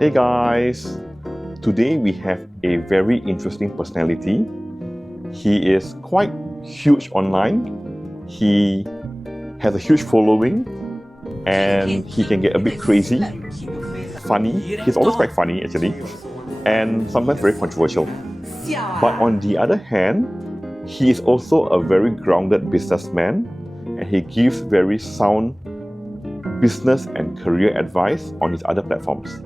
Hey guys, today we have a very interesting personality. He is quite huge online. He has a huge following and he can get a bit crazy, funny. He's always quite funny actually, and sometimes very controversial. But on the other hand, he is also a very grounded businessman and he gives very sound business and career advice on his other platforms.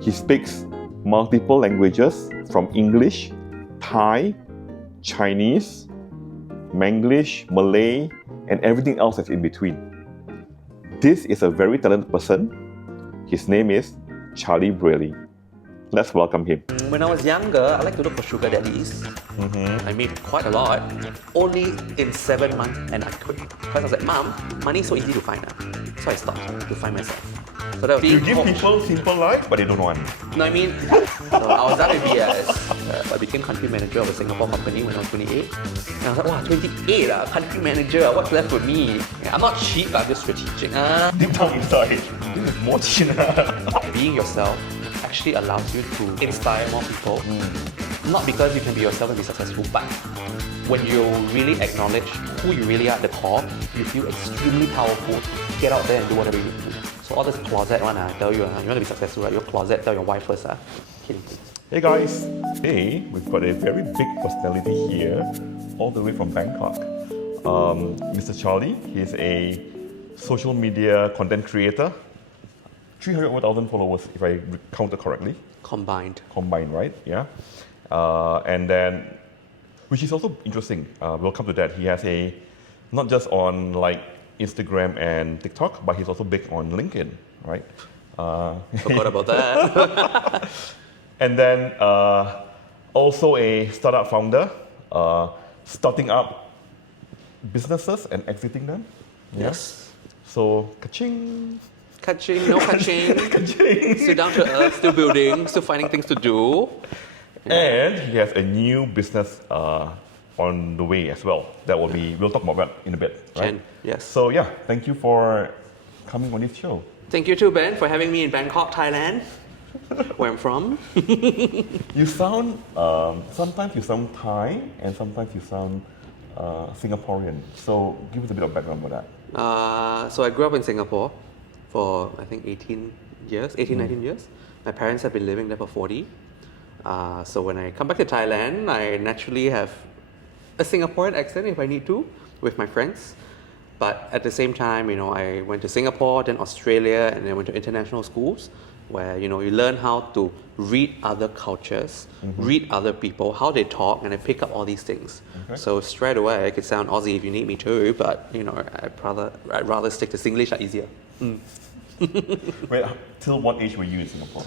He speaks multiple languages from English, Thai, Chinese, Manglish, Malay, and everything else that's in between. This is a very talented person. His name is Charlie Braille. Let's welcome him. When I was younger, I like to look for sugar daddies. I made quite a lot, only in 7 months, and I quit. Because I was like, Mom, money is so easy to find. So I stopped to find myself. So that was You give people simple life, but they don't want. No, I mean, so I was done with BS. I became country manager of a Singapore company when I was 28. And I was like, wow, 28, country manager, what's left for me? I'm not cheap, I'm just strategic. Deep down inside, this is more chin. Being yourself actually allows you to inspire more people. Not because you can be yourself and be successful, but when you really acknowledge who you really are at the core, you feel extremely powerful. Get out there and do whatever you need to do. So all this closet one, I tell you, you want to be successful, right? Your closet, tell your wife first. Kidding. Hey guys, today we've got a very big personality here, all the way from Bangkok. Mr. Charlie, he's a social media content creator. 300,000 followers, if I counted correctly. Combined, right? Yeah. And then, which is also interesting. We'll come to that. He has a, not just on like Instagram and TikTok, but he's also big on LinkedIn, right? Forgot about that. And then also a startup founder, starting up businesses and exiting them. Yeah? Yes. So, ka-ching. Kaching, no kaching. Still down to earth, still building, still finding things to do. And he has a new business on the way as well. We'll talk about that in a bit, right? Yes. So yeah, thank you for coming on this show. Thank you too, Ben, for having me in Bangkok, Thailand, where I'm from. You sound, sometimes you sound Thai and sometimes you sound Singaporean. So give us a bit of background about that. So I grew up in Singapore for, I think, 19 years. My parents have been living there for 40. So when I come back to Thailand, I naturally have a Singaporean accent if I need to, with my friends. But at the same time, I went to Singapore, then Australia, and then went to international schools where, you learn how to read other cultures, read other people, how they talk, and I pick up all these things. Okay. So straight away, I could sound Aussie if you need me to, but, I'd rather stick to Singlish, easier. Wait, till what age were you in Singapore?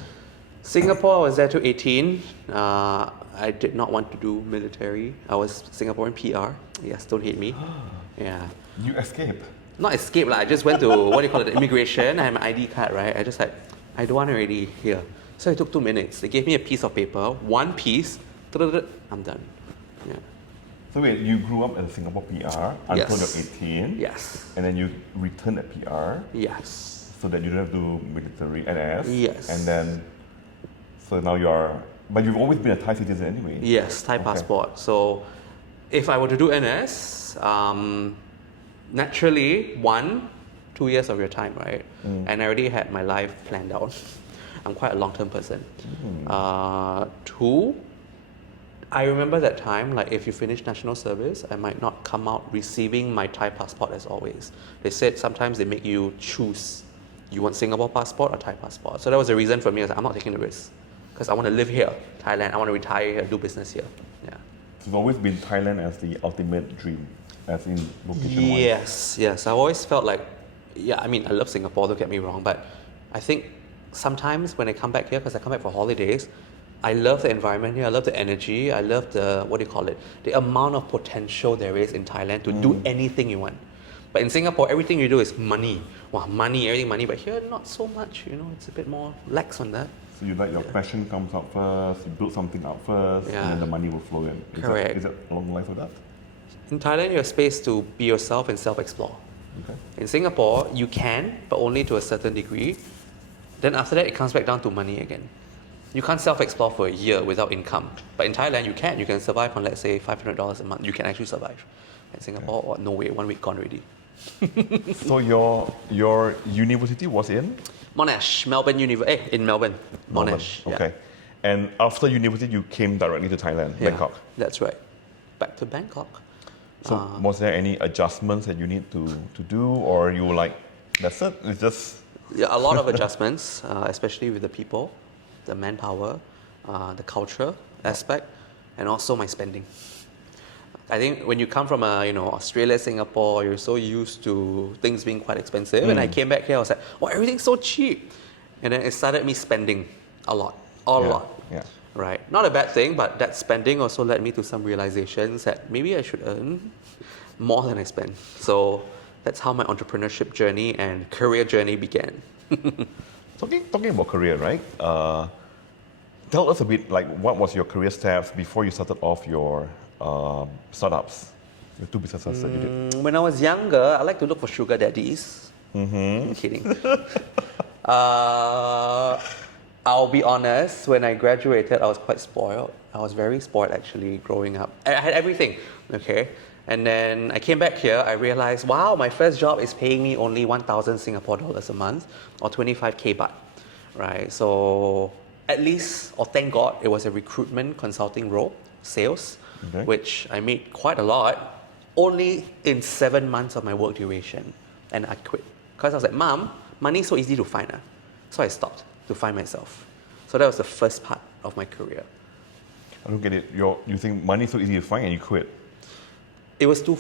Singapore, I was there till 18. I did not want to do military. I was Singaporean PR. Yes, don't hate me. Yeah. You escaped? Not escape, I just went to, immigration. I have my ID card, right? I just I don't want already here. So it took 2 minutes. They gave me a piece of paper, one piece, I'm done. Yeah. So wait, you grew up as a Singapore PR until you're 18? Yes. And then you returned at PR? Yes. So that you don't have to do military NS? Yes. And then, so now but you've always been a Thai citizen anyway? Yes, Thai passport. So if I were to do NS, naturally, 1-2 years of your time, right? And I already had my life planned out. I'm quite a long-term person. 2, I remember that time, if you finish national service, I might not come out receiving my Thai passport as always. They said sometimes they make you choose. You want Singapore passport or Thai passport? So that was the reason for me. I was I'm not taking the risk. Because I want to live here, Thailand. I want to retire here, do business here. Yeah. It's always been Thailand as the ultimate dream, as in location-wise. Yes. I've always felt like, I love Singapore, don't get me wrong, but I think sometimes when I come back here, because I come back for holidays, I love the environment here, I love the energy, I love the amount of potential there is in Thailand to do anything you want. But in Singapore, everything you do is money. Wow, money, everything money. But here, not so much, it's a bit more lax on that. So you let your passion comes out first, you build something out first, and then the money will flow in. Correct. Is that along the lines of that? In Thailand, you have space to be yourself and self-explore. Okay. In Singapore, you can, but only to a certain degree. Then after that, it comes back down to money again. You can't self-explore for a year without income. But in Thailand, you can. You can survive on, let's say, $500 a month. You can actually survive. In Singapore, no way, 1 week gone already. So your university was in? Monash, Melbourne University. In Melbourne, Monash. Okay. Yeah. And after university, you came directly to Thailand, Bangkok? That's right. Back to Bangkok. So was there any adjustments that you need to do, or you were like, that's it, it's just... Yeah, a lot of adjustments, especially with the people, the manpower, the culture aspect, and also my spending. I think when you come from Australia, Singapore, you're so used to things being quite expensive. And I came back here, I was like, oh, everything's so cheap. And then it started me spending a lot, a lot. Yeah. Right. Not a bad thing, but that spending also led me to some realizations that maybe I should earn more than I spend. So that's how my entrepreneurship journey and career journey began. Talking about career, right? Tell us a bit, like, what was your career steps before you started off your startups, your 2 businesses that you did? When I was younger, I like to look for sugar daddies. I'm kidding. I'll be honest, when I graduated, I was quite spoiled. I was very spoiled actually growing up. I had everything, okay? And then I came back here, I realized, wow, my first job is paying me only 1,000 Singapore dollars a month or 25K baht, right? So at least, or thank God, it was a recruitment consulting role, sales, which I made quite a lot, only in 7 months of my work duration. And I quit. Because I was like, Mom, money's so easy to find. So I stopped to find myself. So that was the first part of my career. I don't get it. You think money's so easy to find and you quit? It was too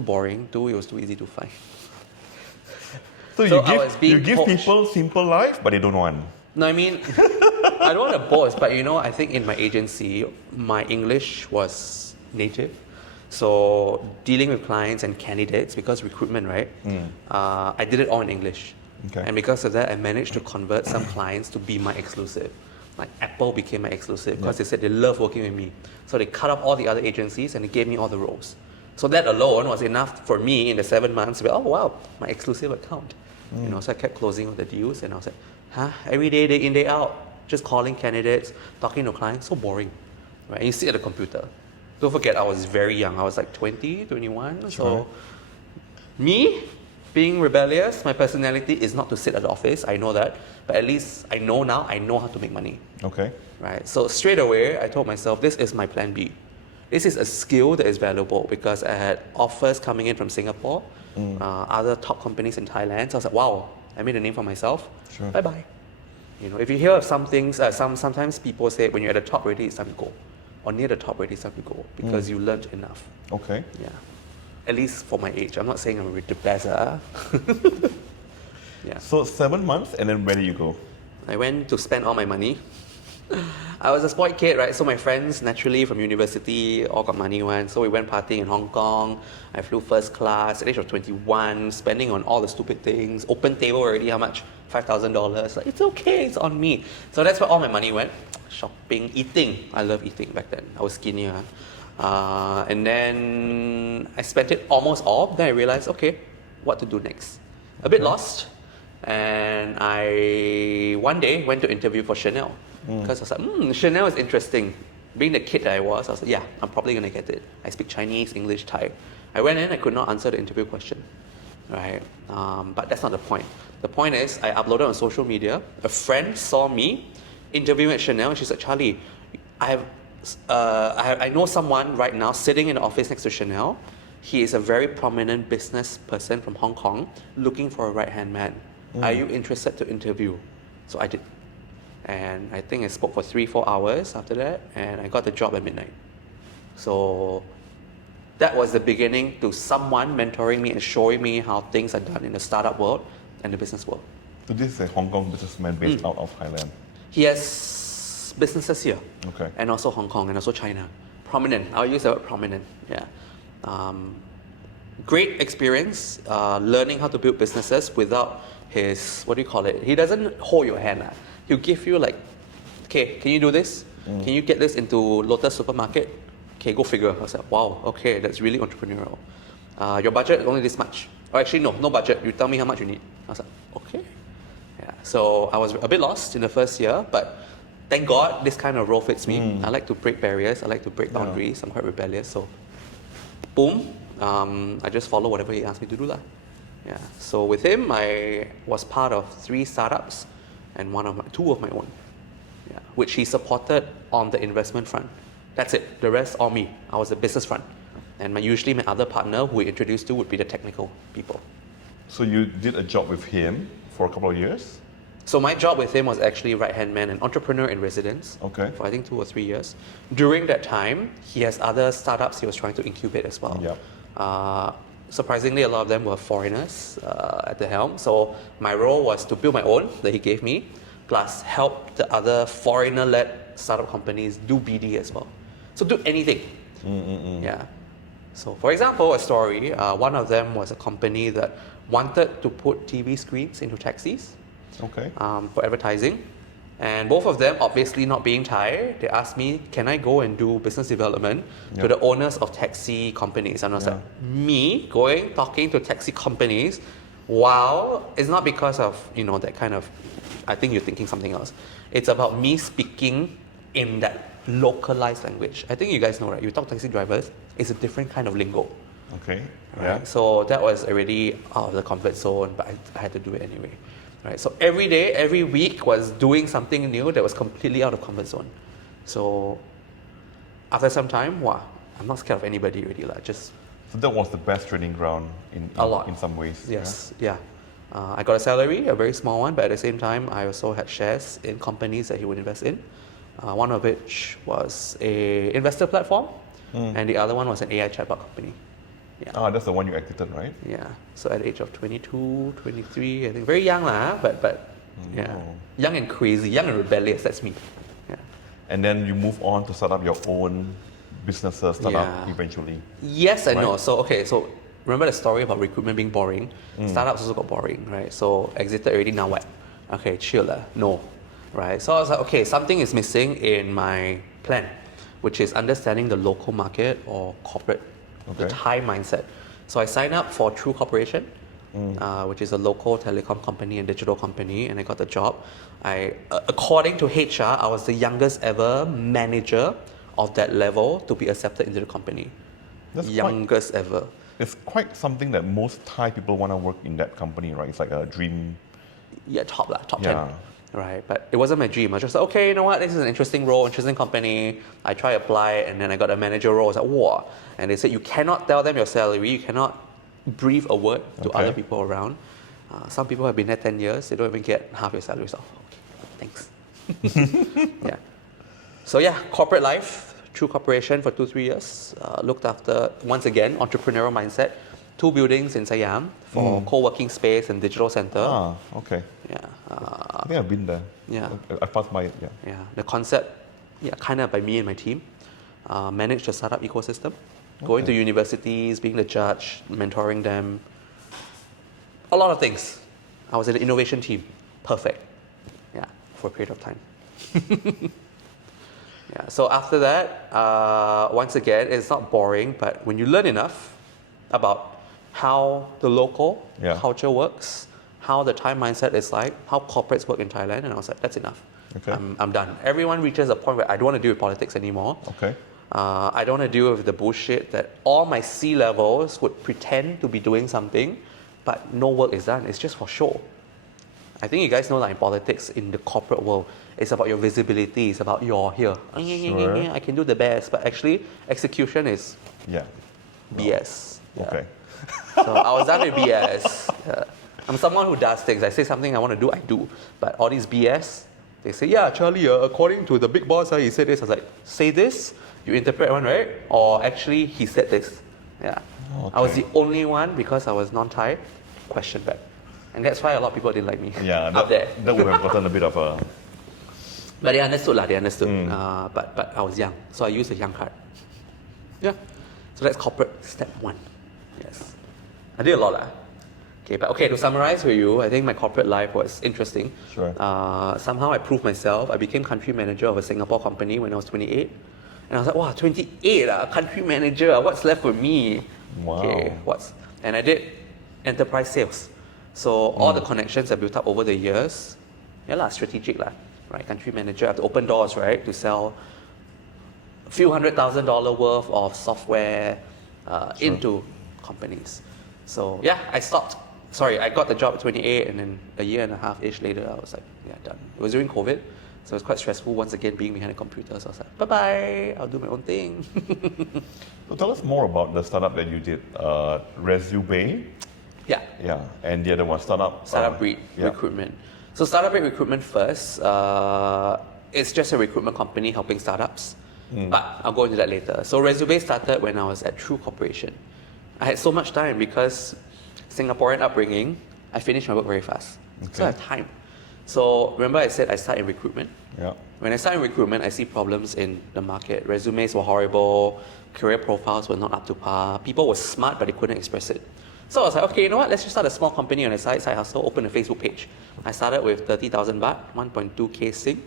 boring. 2, it was too easy to find. So you give people simple life, but they don't want. No, I mean, I don't want to boast, but I think in my agency, my English was native. So dealing with clients and candidates, because recruitment, right? I did it all in English. Okay. And because of that, I managed to convert some clients to be my exclusive. Like Apple became my exclusive because they said they love working with me. So they cut up all the other agencies and they gave me all the roles. So that alone was enough for me in the 7 months to be, oh wow, my exclusive account. So I kept closing all the deals and I was like, every day, day in, day out, just calling candidates, talking to clients, so boring. Right? And you sit at the computer. Don't forget, I was very young. I was like 20, 21. So me, being rebellious, my personality is not to sit at the office, I know that. But at least I know now, I know how to make money. Okay. Right. So straight away, I told myself, this is my plan B. This is a skill that is valuable because I had offers coming in from Singapore, other top companies in Thailand. So I was like, wow, I made a name for myself. Sure. Bye-bye. If you hear of some things, sometimes people say when you're at the top already, it's time to go. Or near the top already, it's time to go because you learned enough. Okay. Yeah. At least for my age. I'm not saying I'm the best. Yeah. So 7 months, and then where did you go? I went to spend all my money. I was a spoiled kid, right? So my friends, naturally from university, all got money one. So we went partying in Hong Kong. I flew first class at the age of 21, spending on all the stupid things. Open table already, how much? $5,000. Like, it's okay, it's on me. So that's where all my money went. Shopping, eating. I love eating back then. I was skinnier. And then I spent it almost all. Then I realized, okay, what to do next? A bit lost. And I, one day, went to interview for Chanel. Because I was like, Chanel is interesting. Being the kid that I was like, yeah, I'm probably going to get it. I speak Chinese, English, Thai. I went in, I could not answer the interview question. Right? But that's not the point. The point is, I uploaded on social media. A friend saw me interviewing at Chanel, and she said, Charlie, I know someone right now sitting in the office next to Chanel. He is a very prominent business person from Hong Kong looking for a right-hand man. Are you interested to interview? So I did. And I think I spoke for 3-4 hours after that, and I got the job at midnight. So that was the beginning to someone mentoring me and showing me how things are done in the startup world and the business world. So this is a Hong Kong businessman based out of Thailand? He has businesses here. Okay. And also Hong Kong and also China. Prominent. I'll use the word prominent. Yeah. Great experience learning how to build businesses without his, what do you call it? He doesn't hold your hand. He'll give you like, okay, can you do this? Can you get this into Lotus supermarket? Okay, go figure. I was like, wow, okay, that's really entrepreneurial. Your budget is only this much. Or actually, no budget. You tell me how much you need. I was like, okay. Yeah. So I was a bit lost in the first year, but thank God this kind of role fits me. I like to break barriers. I like to break boundaries. I'm quite rebellious. So, boom, I just follow whatever he asked me to do lah. Yeah. So with him, I was part of 3 startups and 2 of my own. Yeah. Which he supported on the investment front. That's it. The rest all me. I was the business front. And usually my other partner who we introduced to would be the technical people. So you did a job with him for a couple of years? So my job with him was actually right-hand man, an entrepreneur in residence for I think 2 or 3 years. During that time, he has other startups he was trying to incubate as well. Yep. Surprisingly, a lot of them were foreigners at the helm. So my role was to build my own that he gave me, plus help the other foreigner-led startup companies do BD as well. So do anything. Yeah. So for example, a story, one of them was a company that wanted to put TV screens into taxis. Okay. For advertising. And both of them, obviously not being Thai, they asked me, can I go and do business development to the owners of taxi companies? And I was like, me talking to taxi companies, wow, it's not because of, that kind of, I think you're thinking something else. It's about me speaking in that localized language. I think you guys know, right? You talk to taxi drivers, it's a different kind of lingo. Okay. Right? Yeah. So that was already out of the comfort zone, but I had to do it anyway. Right, so every day, every week was doing something new that was completely out of comfort zone. So after some time, wow, I'm not scared of anybody already. So that was the best training ground in some ways. Yes, yeah. I got a salary, a very small one, but at the same time, I also had shares in companies that he would invest in. One of which was a investor platform, and the other one was an AI chatbot company. Yeah. That's the one you exited, right? Yeah. So at the age of 22, 23, I think very young but yeah, young and crazy, young and rebellious. That's me. Yeah. And then you move on to start up your own businesses, eventually. Yes and no. So remember the story about recruitment being boring? Startups also got boring, right? So exited already. Now what? Okay, chill lah. No, right? So I was like, okay, something is missing in my plan, which is understanding the local market or corporate. The Thai mindset. So I signed up for True Corporation, which is a local telecom company and digital company, and I got the job. According to HR, I was the youngest ever manager of that level to be accepted into the company. That's youngest ever. It's quite something that most Thai people want to work in that company, right? It's like a dream. Yeah, top 10. Right, but it wasn't my dream. I was just like, okay, you know what? This is an interesting role, interesting company. I try apply, and then I got a manager role. I was like, wow. And they said, you cannot tell them your salary. You cannot breathe a word to other people around. Some people have been there 10 years. They don't even get half your salary. So, okay, thanks. Yeah. So yeah, corporate life, True Corporation for 2-3 years. Looked after, once again, entrepreneurial mindset. 2 buildings in Siam for co-working space and digital center. Okay. Yeah. I think I've been there. Yeah. I passed by it, Yeah. The concept, kind of by me and my team. Managed the startup ecosystem. Going to universities, being the judge, mentoring them. A lot of things. I was in the innovation team. Perfect. Yeah, for a period of time. Yeah. So after that, once again, it's not boring, but when you learn enough about how the local culture works, how the Thai mindset is like, how corporates work in Thailand, and I was like, that's enough. Okay. I'm done. Everyone reaches a point where I don't want to deal with politics anymore. Okay. I don't want to deal with the bullshit that all my C-levels would pretend to be doing something, but no work is done. It's just for show. I think you guys know that in politics, in the corporate world, it's about your visibility. It's about you're here. Sure. I can do the best, but actually, execution is BS. Okay. So I was done with BS. I'm someone who does things. I say something I want to do, I do. But all these BS, they say, yeah, Charlie, according to the big boss, he said this. I was like, say this, you interpret one, right? Or actually, he said this. Yeah. Okay. I was the only one, because I was non-Thai, questioned back. And that's why a lot of people didn't like me. Yeah, up there. That would have gotten a bit of a... But they understood. But I was young, so I used the young card. Yeah. So that's corporate step 1. Yes. I did a lot. Okay, to summarize for you, I think my corporate life was interesting. Sure. Somehow I proved myself. I became country manager of a Singapore company when I was 28. And I was like, wow, 28, country manager, what's left for me? Wow. Okay, and I did enterprise sales. So all the connections I built up over the years strategic lah, right? Country manager, I have to open doors, right, to sell a few $100,000 worth of software into companies. So yeah, I stopped. Sorry, I got the job at 28, and then a year and a half-ish later, I was like, yeah, done. It was during COVID, so it was quite stressful once again being behind a computer. So I was like, bye-bye, I'll do my own thing. So tell us more about the startup that you did, Resume. Yeah. Yeah, and the other one, Startup Breed Recruitment. So Startup Breed Recruitment first, it's just a recruitment company helping startups, but I'll go into that later. So Resume started when I was at True Corporation. I had so much time because Singaporean upbringing, I finished my work very fast. So I have time. So remember I said I start in recruitment? Yeah. When I start in recruitment, I see problems in the market. Resumes were horrible, career profiles were not up to par, people were smart but they couldn't express it. So I was like, okay, you know what, let's just start a small company on the side hustle, open a Facebook page. I started with 30,000 baht, 1.2k Sing,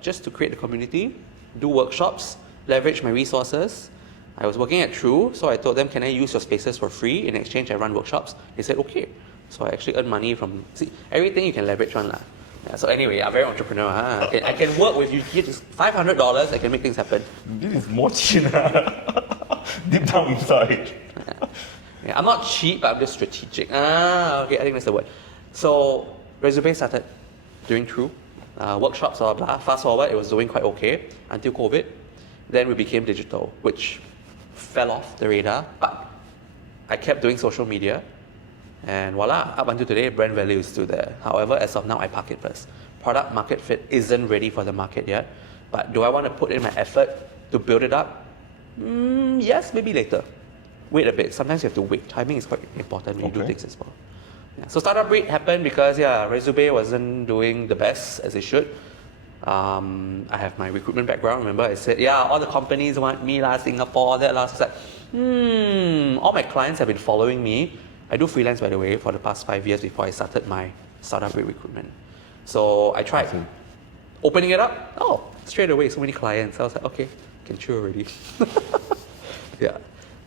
just to create a community, do workshops, leverage my resources. I was working at True, so I told them, can I use your spaces for free? In exchange, I run workshops. They said, okay. So I actually earn money from, everything you can leverage on. Yeah, so anyway, I'm very entrepreneur. Huh? I can work with you, just $500, I can make things happen. This is more cheap. Deep down inside. Yeah, I'm not cheap, but I'm just strategic. Okay, I think that's the word. So Resume started doing True, workshops, blah, blah, blah. Fast forward, it was doing quite okay until COVID. Then we became digital, which fell off the radar, but I kept doing social media, and voila, up until today, brand value is still there. However, as of now, I park it first. Product market fit isn't ready for the market yet, but do I want to put in my effort to build it up? Yes, maybe later. Wait a bit. Sometimes you have to wait. Timing is quite important when you do things as well. Yeah. So Startup Breed happened because Resume wasn't doing the best as it should. I have my recruitment background. Remember, I said, all the companies want me, Singapore, that last. So it's like, all my clients have been following me. I do freelance, by the way, for the past 5 years before I started my Startup Breed recruitment. So I tried opening it up. Oh, straight away, so many clients. I was like, okay, can chill already. Yeah.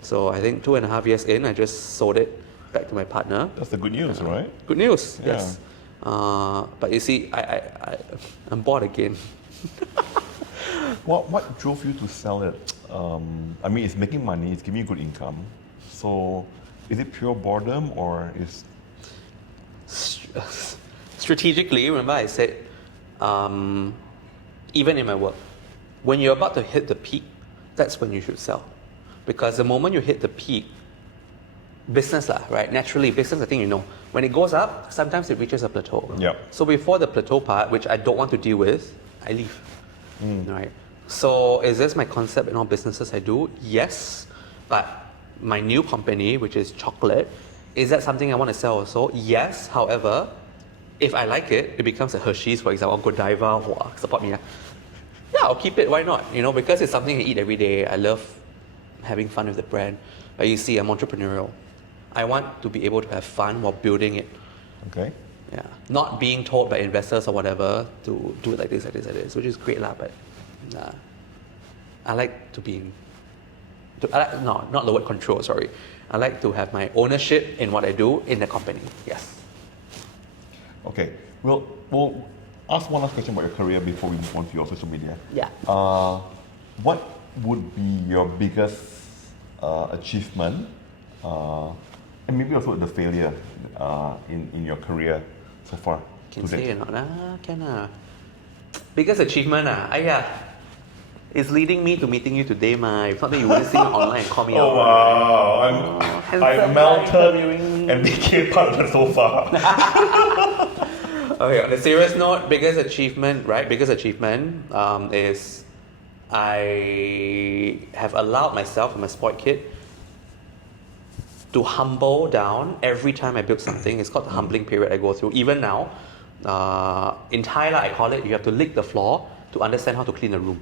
So I think 2.5 years in, I just sold it back to my partner. That's the good news, right? Good news, yes. But you see, I'm bored again. What drove you to sell it? I mean, it's making money, it's giving you good income. So, is it pure boredom or is... Strategically, remember I said, even in my work, when you're about to hit the peak, that's when you should sell. Because the moment you hit the peak, business right? Naturally, business, I think you know, when it goes up, sometimes it reaches a plateau. Yep. So before the plateau part, which I don't want to deal with, I leave. Right? So is this my concept in all businesses I do? Yes. But my new company, which is chocolate, is that something I want to sell also? Yes. However, if I like it, it becomes a Hershey's, for example, Godiva, support me. Yeah, I'll keep it. Why not? Because it's something I eat every day. I love having fun with the brand. But you see, I'm entrepreneurial. I want to be able to have fun while building it. Okay. Yeah. Not being told by investors or whatever to do it like this, which is great lah. But I like to be not the word control, sorry. I like to have my ownership in what I do in the company. Yes. Okay. We'll ask one last question about your career before we move on to your social media. Yeah. What would be your biggest achievement, and maybe also the failure in your career so far? Can say or not? Can. Biggest achievement, is leading me to meeting you today, ma. If not, then you wouldn't see me online and call me out. Oh wow! I melted and became part of the sofa. Okay, on a serious note, biggest achievement is I have allowed myself, I'm a spoiled kid, to humble down every time I build something. It's called the humbling period I go through. Even now, in Thai, I call it, you have to lick the floor to understand how to clean a room.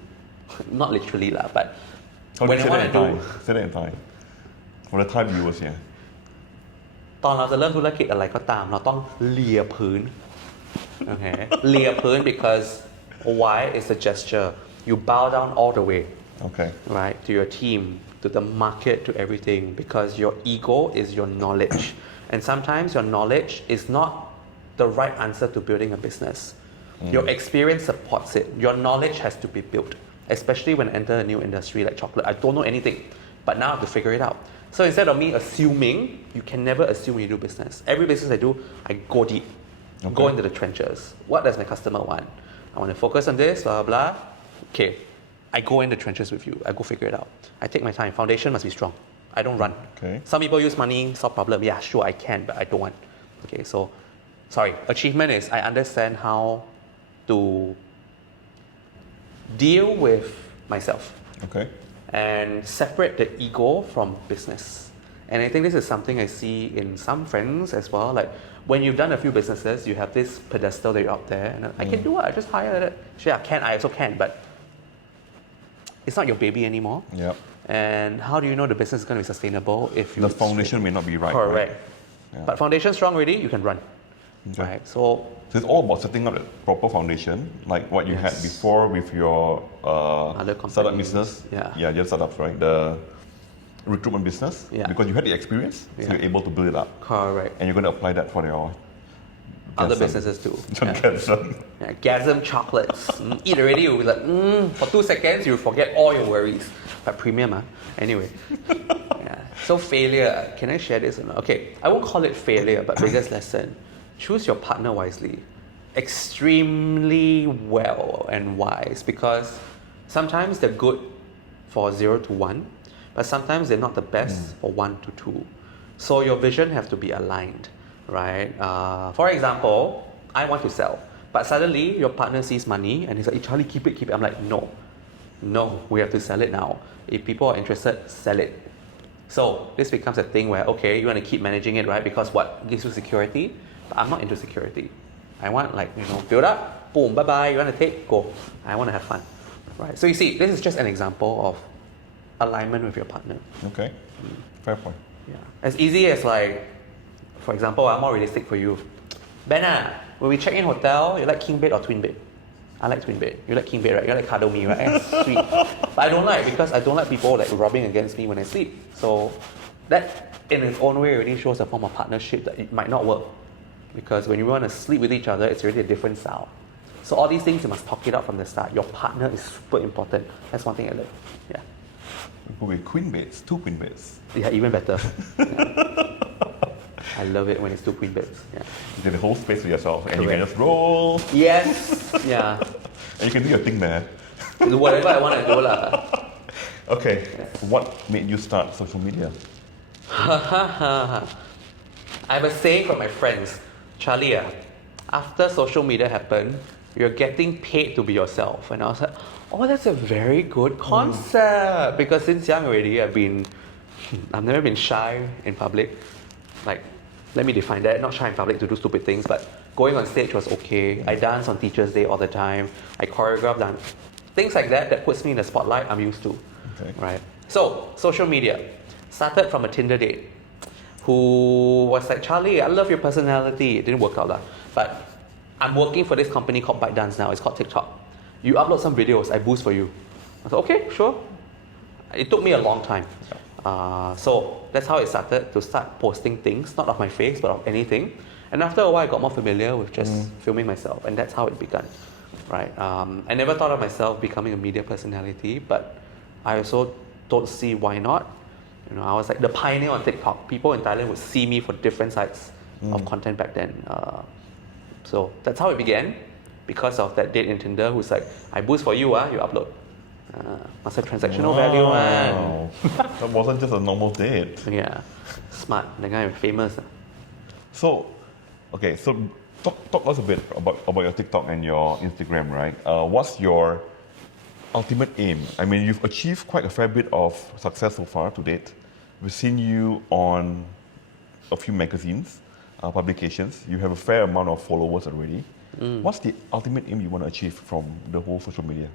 Not literally, but when I want to do... Say that in Thai. For the Thai viewers here. ตอนเราจะเริ่มธุรกิจอะไรก็ตามเราต้องเลียพื้น Okay, เลียพื้น because why is a gesture. You bow down all the way. Okay. Right, to your team, to the market, to everything, because your ego is your knowledge. And sometimes your knowledge is not the right answer to building a business. Your experience supports it. Your knowledge has to be built, especially when I enter a new industry like chocolate. I don't know anything, but now I have to figure it out. So instead of me assuming, you can never assume when you do business. Every business I do, I go deep, go into the trenches. What does my customer want? I want to focus on this, blah, blah, blah. Okay, I go in the trenches with you. I go figure it out. I take my time. Foundation must be strong. I don't run. Okay. Some people use money, solve problem. Yeah, sure, I can, but I don't want. Okay, so, sorry. Achievement is I understand how to deal with myself. Okay. And separate the ego from business. And I think this is something I see in some friends as well. Like when you've done a few businesses, you have this pedestal that you're up there, and I can do it. I just hire it. Sure, I also can, but it's not your baby anymore. Yep. And how do you know the business is going to be sustainable if you... The foundation may not be right. Correct. Right? Yeah. But foundation strong already, you can run. Okay. Right? So it's all about setting up a proper foundation, like what you had before with your startup business. Yeah, your startups, right? The recruitment business. Yeah. Because you had the experience, so you're able to build it up. Correct. And you're going to apply that for your other businesses too. Yeah. Gasm chocolates. Eat already, you'll be like, for 2 seconds, you'll forget all your worries. But premium, Anyway. Yeah. So failure, can I share this or not? Okay, I won't call it failure, but biggest lesson. Choose your partner wisely. Extremely well and wise, because sometimes they're good for 0 to 1, but sometimes they're not the best for 1 to 2. So your vision has to be aligned, right? For example, I want to sell, but suddenly your partner sees money and he's like, hey, Charlie, keep it. I'm like, no, we have to sell it now. If people are interested, sell it. So this becomes a thing where, okay, you want to keep managing it, right? Because what gives you security? But I'm not into security. I want build up, boom, bye-bye, you want to take, go. I want to have fun, right? So you see, this is just an example of alignment with your partner. Okay, fair point. Yeah, as easy as for example, I'm more realistic for you. Ben, when we check in hotel, you like king bed or twin bed? I like twin bed. You like king bed, right? You like cuddle me, right? Sweet. But I don't like, because I don't like people rubbing against me when I sleep. So that in its own way already shows a form of partnership that it might not work. Because when you want to sleep with each other, it's really a different style. So all these things, you must talk it out from the start. Your partner is super important. That's one thing I learned. Yeah. With queen beds, 2 queen beds. Yeah, even better. Yeah. I love it when it's 2 queen beds. Yeah. You get the whole space to yourself, and you can just roll. Yes. Yeah. And you can do your thing there. Do whatever I want to do lah. Okay. What made you start social media? I have a saying from my friends, Charlie, after social media happened, you're getting paid to be yourself. And I was like, oh, that's a very good concept. Because since young already, I've never been shy in public. Let me define that. Not shy in public to do stupid things, but going on stage was okay. I dance on Teacher's Day all the time. I choreograph dance. Things like that puts me in the spotlight, I'm used to. Okay. Right? So, social media. Started from a Tinder date who was like, Charlie, I love your personality. It didn't work out, but I'm working for this company called ByteDance now. It's called TikTok. You upload some videos, I boost for you. I said, okay, sure. It took me a long time. So that's how it started, to start posting things, not of my face, but of anything. And after a while, I got more familiar with just filming myself, and that's how it began, right? I never thought of myself becoming a media personality, but I also don't see why not. I was like the pioneer on TikTok. People in Thailand would see me for different sides of content back then. So that's how it began, because of that date in Tinder who's like, I boost for you, you upload. Must have transactional value, man. That wasn't just a normal date. Yeah, smart. The guy is famous. So talk us a bit about your TikTok and your Instagram, right? What's your ultimate aim? I mean, you've achieved quite a fair bit of success so far to date. We've seen you on a few magazines, publications. You have a fair amount of followers already. What's the ultimate aim you want to achieve from the whole social media?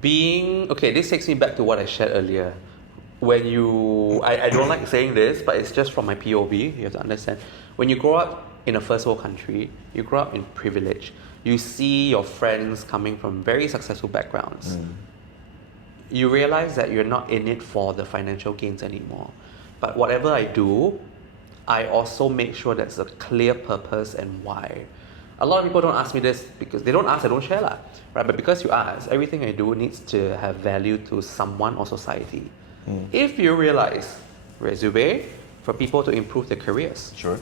This takes me back to what I shared earlier. When I don't like saying this, but it's just from my POV, you have to understand. When you grow up in a first world country, you grow up in privilege. You see your friends coming from very successful backgrounds. You realize that you're not in it for the financial gains anymore. But whatever I do, I also make sure there's a clear purpose and why. A lot of people don't ask me this because they don't ask, I don't share lah, right? But because you ask, everything I do needs to have value to someone or society. If you realize resume for people to improve their careers. Sure.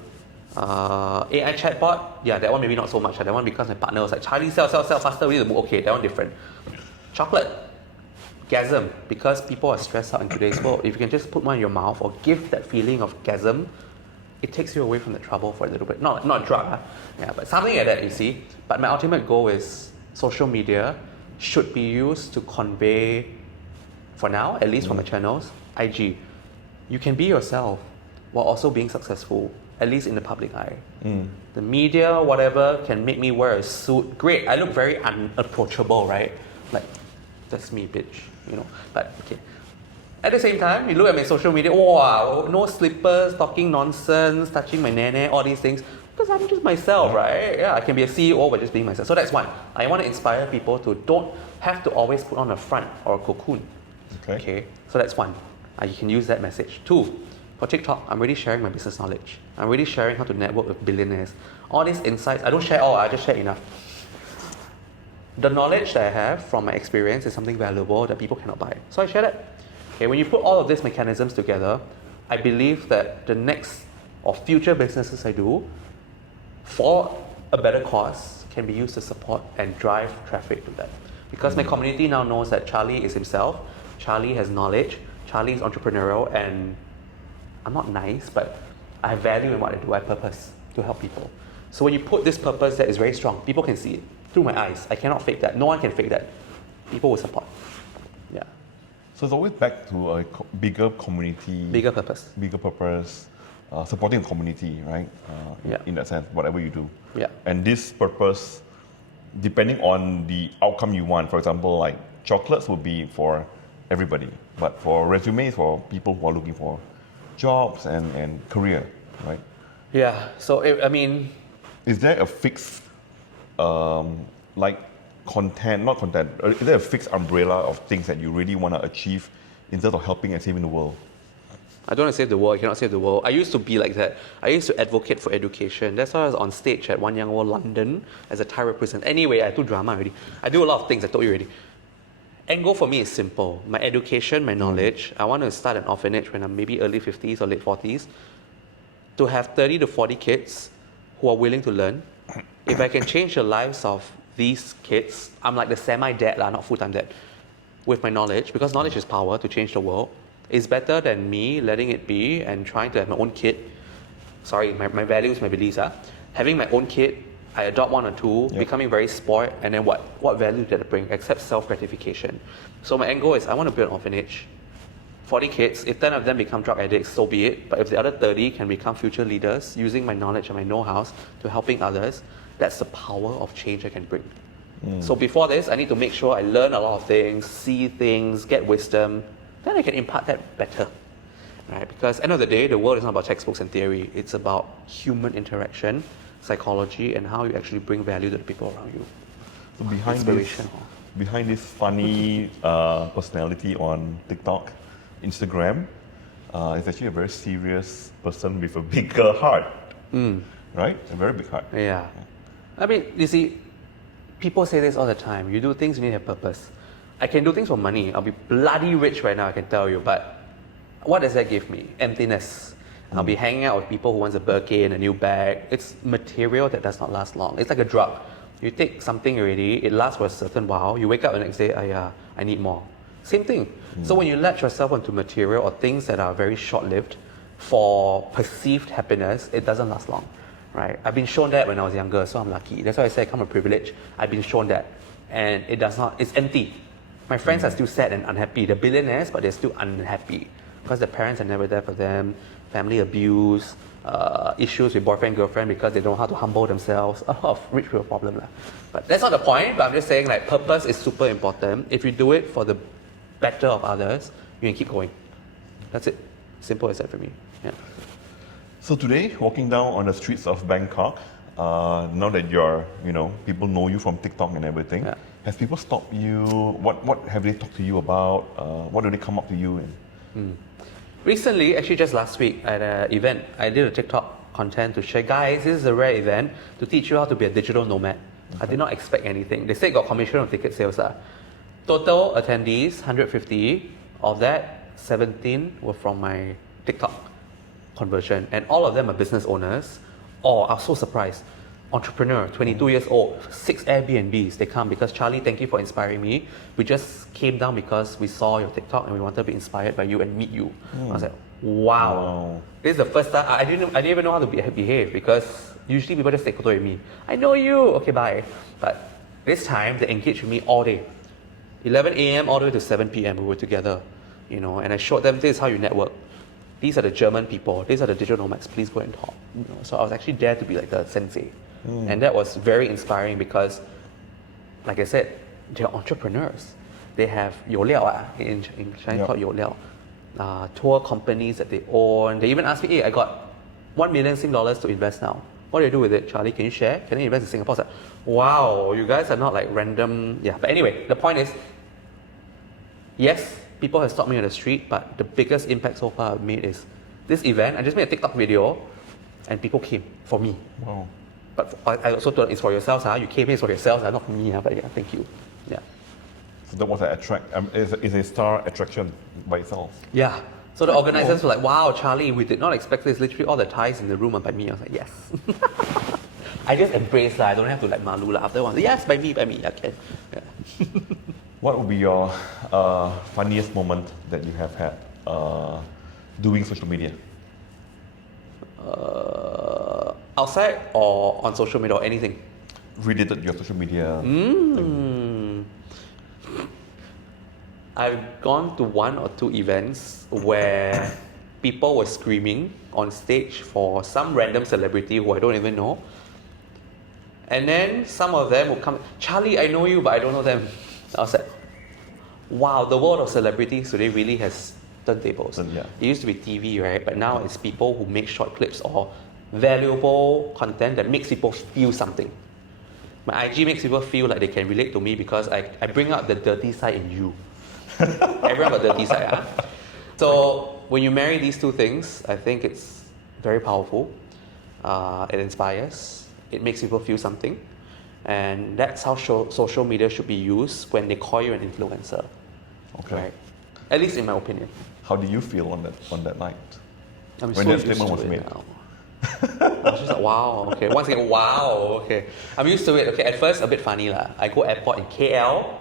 AI chatbot, yeah, that one maybe not so much. That one because my partner was like, Charlie, sell faster, we need to move. Okay, that one different. Chocolate, gasm, because people are stressed out in today's world. If you can just put one in your mouth or give that feeling of gasm, it takes you away from the trouble for a little bit. Not a drug, yeah, but something like that, you see. But my ultimate goal is social media should be used to convey, for now, at least for my channels, IG. You can be yourself while also being successful, at least in the public eye. The media, whatever, can make me wear a suit. Great, I look very unapproachable, right? Like, that's me, bitch, you know. But okay. At the same time, you look at my social media, wow, no slippers, talking nonsense, touching my nene, all these things. Because I'm just myself, right? Yeah, I can be a CEO by just being myself. So that's one. I want to inspire people to don't have to always put on a front or a cocoon. Okay. So that's one. You can use that message. Two, for TikTok, I'm really sharing my business knowledge. I'm really sharing how to network with billionaires. All these insights, I don't share all, I just share enough. The knowledge that I have from my experience is something valuable that people cannot buy. So I share that. Okay, when you put all of these mechanisms together, I believe that the next or future businesses I do for a better cause can be used to support and drive traffic to that. Because my community now knows that Charlie is himself, Charlie has knowledge, Charlie is entrepreneurial, and I'm not nice, but I have value in what I do, I have purpose to help people. So when you put this purpose that is very strong, people can see it through my eyes. I cannot fake that. No one can fake that. People will support. Yeah. So it's always back to a bigger community. Bigger purpose. Supporting the community, right? In that sense, whatever you do. Yeah. And this purpose, depending on the outcome you want, for example, like chocolates would be for everybody, but for resumes, for people who are looking for jobs and career, right? Yeah. So, is there a fixed, is there a fixed umbrella of things that you really want to achieve in terms of helping and saving the world? I don't want to save the world, I cannot save the world. I used to be like that. I used to advocate for education. That's why I was on stage at One Young World London as a Thai representative. Anyway, I do drama already. I do a lot of things, I told you already. End goal for me is simple. My education, my knowledge. I want to start an orphanage when I'm maybe early 50s or late 40s to have 30 to 40 kids who are willing to learn. If I can change the lives of these kids, I'm like the semi-dad, not full-time dad, with my knowledge, because knowledge is power to change the world. It's better than me letting it be and trying to have my own kid. Sorry, my values, my beliefs. Having my own kid, I adopt one or two, becoming very spoiled, and then what value did it bring? Except self-gratification. So my end goal is I want to build an orphanage. 40 kids, if 10 of them become drug addicts, so be it. But if the other 30 can become future leaders, using my knowledge and my know-hows to helping others, that's the power of change I can bring. So before this, I need to make sure I learn a lot of things, see things, get wisdom, then I can impart that better. Right? Because end of the day, the world is not about textbooks and theory. It's about human interaction, psychology, and how you actually bring value to the people around you. So behind this funny personality on TikTok, Instagram, is actually a very serious person with a bigger heart. Right? A very big heart. Yeah. You see, people say this all the time. You do things, you need to have purpose. I can do things for money. I'll be bloody rich right now, I can tell you. But what does that give me? Emptiness. I'll be hanging out with people who wants a Birkin, a new bag. It's material that does not last long. It's like a drug. You take something already, it lasts for a certain while. You wake up the next day, I need more. Same thing. So when you latch yourself onto material or things that are very short-lived for perceived happiness, it doesn't last long. Right? I've been shown that when I was younger, so I'm lucky. That's why I say I come from privilege. I've been shown that. And it does not, it's empty. My friends are still sad and unhappy. They're billionaires, but they're still unhappy because their parents are never there for them, family abuse, issues with boyfriend, girlfriend because they don't know how to humble themselves. A lot of rich people problem. But that's not the point, but I'm just saying purpose is super important. If you do it for the better of others, you can keep going. That's it. Simple as that for me. Yeah. So today, walking down on the streets of Bangkok, now that you're, people know you from TikTok and everything, has people stopped you? What have they talked to you about? What do they come up to you in? Recently, actually just last week at an event, I did a TikTok content to share, guys, this is a rare event to teach you how to be a digital nomad. I did not expect anything. They said got commission on ticket sales. Total attendees, 150. Of that, 17 were from my TikTok conversion. And all of them are business owners. Oh, I was so surprised. Entrepreneur, 22 years old, 6 Airbnbs. They come because, Charlie, thank you for inspiring me. We just came down because we saw your TikTok and we wanted to be inspired by you and meet you. I was like, wow. This is the first time, I didn't even know how to behave because usually people just take photo with me. I know you, okay, bye. But this time, they engaged with me all day. 11 a.m. all the way to 7 p.m. we were together, and I showed them this is how you network. These are the German people, these are the digital nomads, please go and talk. So I was actually there to be like the sensei. And that was very inspiring because, like I said, they're entrepreneurs. They have 有料 in China called 有料. Tour companies that they own. They even asked me, hey, I got 1 million Sing dollars to invest now. What do you do with it, Charlie? Can you share? Can I invest in Singapore? I was like, wow, you guys are not like random. Yeah, but anyway, the point is, yes, people have stopped me on the street, but the biggest impact so far I've made is this event. I just made a TikTok video and people came for me. Wow. But I also thought it's for yourselves. You came here for yourselves, not for me. But yeah, thank you. Yeah. So that was is a star attraction by itself. Yeah. So the organizers were like, wow, Charlie, we did not expect this. Literally all the Thais in the room are by me. I was like, yes. I just embrace I don't have to like malu after one. Yes, by me, okay. Yeah. What would be your funniest moment that you have had doing social media? Outside or on social media or anything? Related to your social media. I've gone to 1 or 2 events where people were screaming on stage for some random celebrity who I don't even know. And then some of them would come, Charlie, I know you, but I don't know them. I was like, wow, the world of celebrities today really has turntables. Yeah. It used to be TV, right? But now it's people who make short clips or valuable content that makes people feel something. My IG makes people feel like they can relate to me because I bring out the dirty side in you. Everyone got dirty side. So when you marry these two things, I think it's very powerful. It inspires. It makes people feel something. And that's how social media should be used when they call you an influencer. Okay. Right? At least in my opinion. How do you feel on that night? I'm when so that statement was made? Now. I was just like, wow, okay. Once again, wow, okay. I'm used to it. Okay, at first a bit funny lah. I go airport in KL,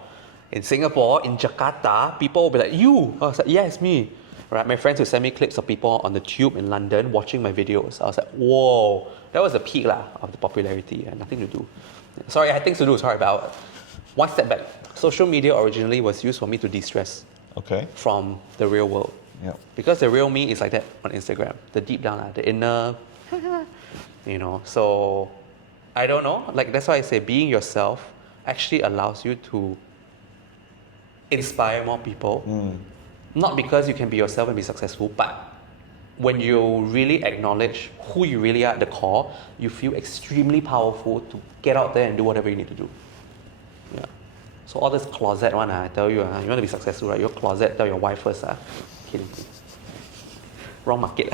in Singapore, in Jakarta, people will be like, you? I was like, yeah, it's me. Right? My friends will send me clips of people on the tube in London watching my videos. I was like, whoa, that was the peak lah of the popularity. I had nothing to do. Sorry, I had things to do, but one step back. Social media originally was used for me to de-stress from the real world. Yeah. Because the real me is like that on Instagram. The deep down, the inner, So, I don't know. Like, that's why I say being yourself actually allows you to inspire more people. Not because you can be yourself and be successful, but when you really acknowledge who you really are at the core, you feel extremely powerful to get out there and do whatever you need to do. Yeah. So all this closet one, I tell you, you want to be successful, right? Your closet, tell your wife first. Kidding. Wrong market.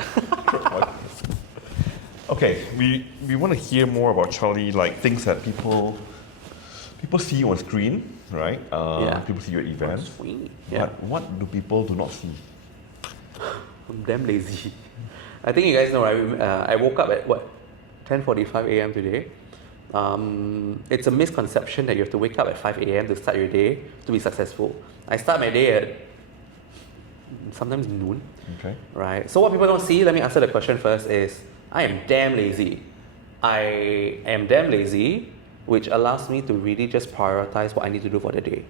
Okay, we want to hear more about Charlie, like things that people see you on screen, right? People see your events. Yeah. But what do people do not see? I'm damn lazy. I think you guys know, right? I woke up at 10:45 a.m. today. It's a misconception that you have to wake up at 5 a.m. to start your day to be successful. I start my day at sometimes noon. Okay. Right. So what people don't see, let me answer the question first, is I am damn lazy. I am damn lazy, which allows me to really just prioritize what I need to do for the day.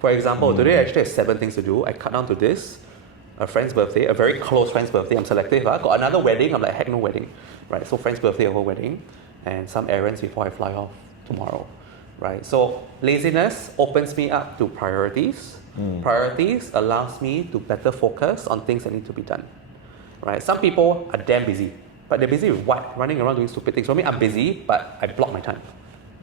For example, today I actually have 7 things to do. I cut down to this. A friend's birthday, a very close friend's birthday. I'm selective. Got another wedding. I'm like, heck no wedding. Right. So friend's birthday over wedding. And some errands before I fly off tomorrow. Right. So laziness opens me up to priorities. Priorities allows me to better focus on things that need to be done. Right. Some people are damn busy. But they're busy with what? Running around doing stupid things. For me, I'm busy, but I block my time.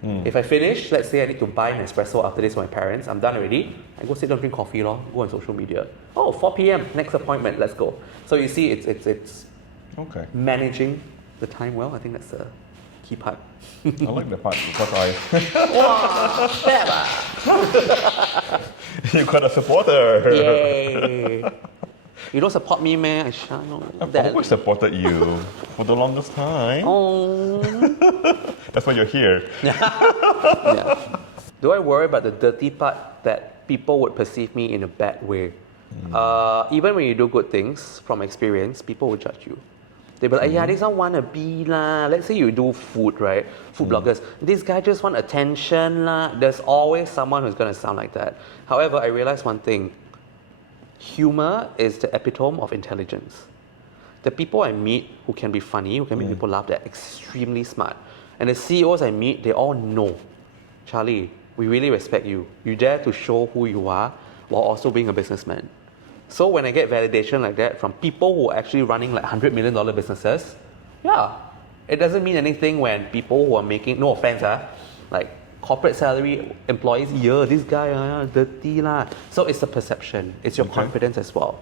If I finish, let's say I need to buy an espresso after this for my parents, I'm done already. I go sit down, drink coffee, go on social media. Oh, 4 p.m. next appointment, let's go. So you see, it's Okay. managing the time well. I think that's the key part. I like that part because I Wow, you got a supporter. yay! You don't support me, man. I shall. I've always supported you for the longest time. Oh. That's why you're here. Yeah. Do I worry about the dirty part that people would perceive me in a bad way? Even when you do good things, from experience, people will judge you. They'll be like, yeah, this one wanna be lah. Let's say you do food, right? Food bloggers. This guy just want attention lah. There's always someone who's gonna sound like that. However, I realized one thing. Humor is the epitome of intelligence. The people I meet who can be funny, who can make people laugh, they're extremely smart. And the CEOs I meet, they all know, Charlie, we really respect you. You dare to show who you are while also being a businessman. So when I get validation like that from people who are actually running like $100 million businesses, yeah, it doesn't mean anything when people who are making, no offense, like corporate salary employees, yeah, this guy, dirty lah. So it's the perception, it's your confidence as well.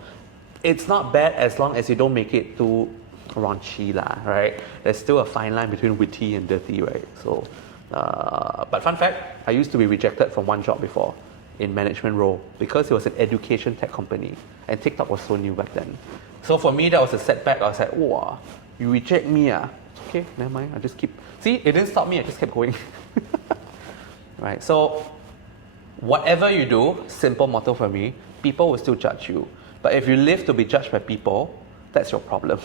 It's not bad as long as you don't make it too raunchy lah, right? There's still a fine line between witty and dirty, right? So, but fun fact, I used to be rejected from one job before in management role because it was an education tech company and TikTok was so new back then. So for me, that was a setback. I was like, wow, you reject me, okay, never mind, I just keep, see, it didn't stop me, I just kept going. Right, so whatever you do, simple motto for me, people will still judge you. But if you live to be judged by people, that's your problem,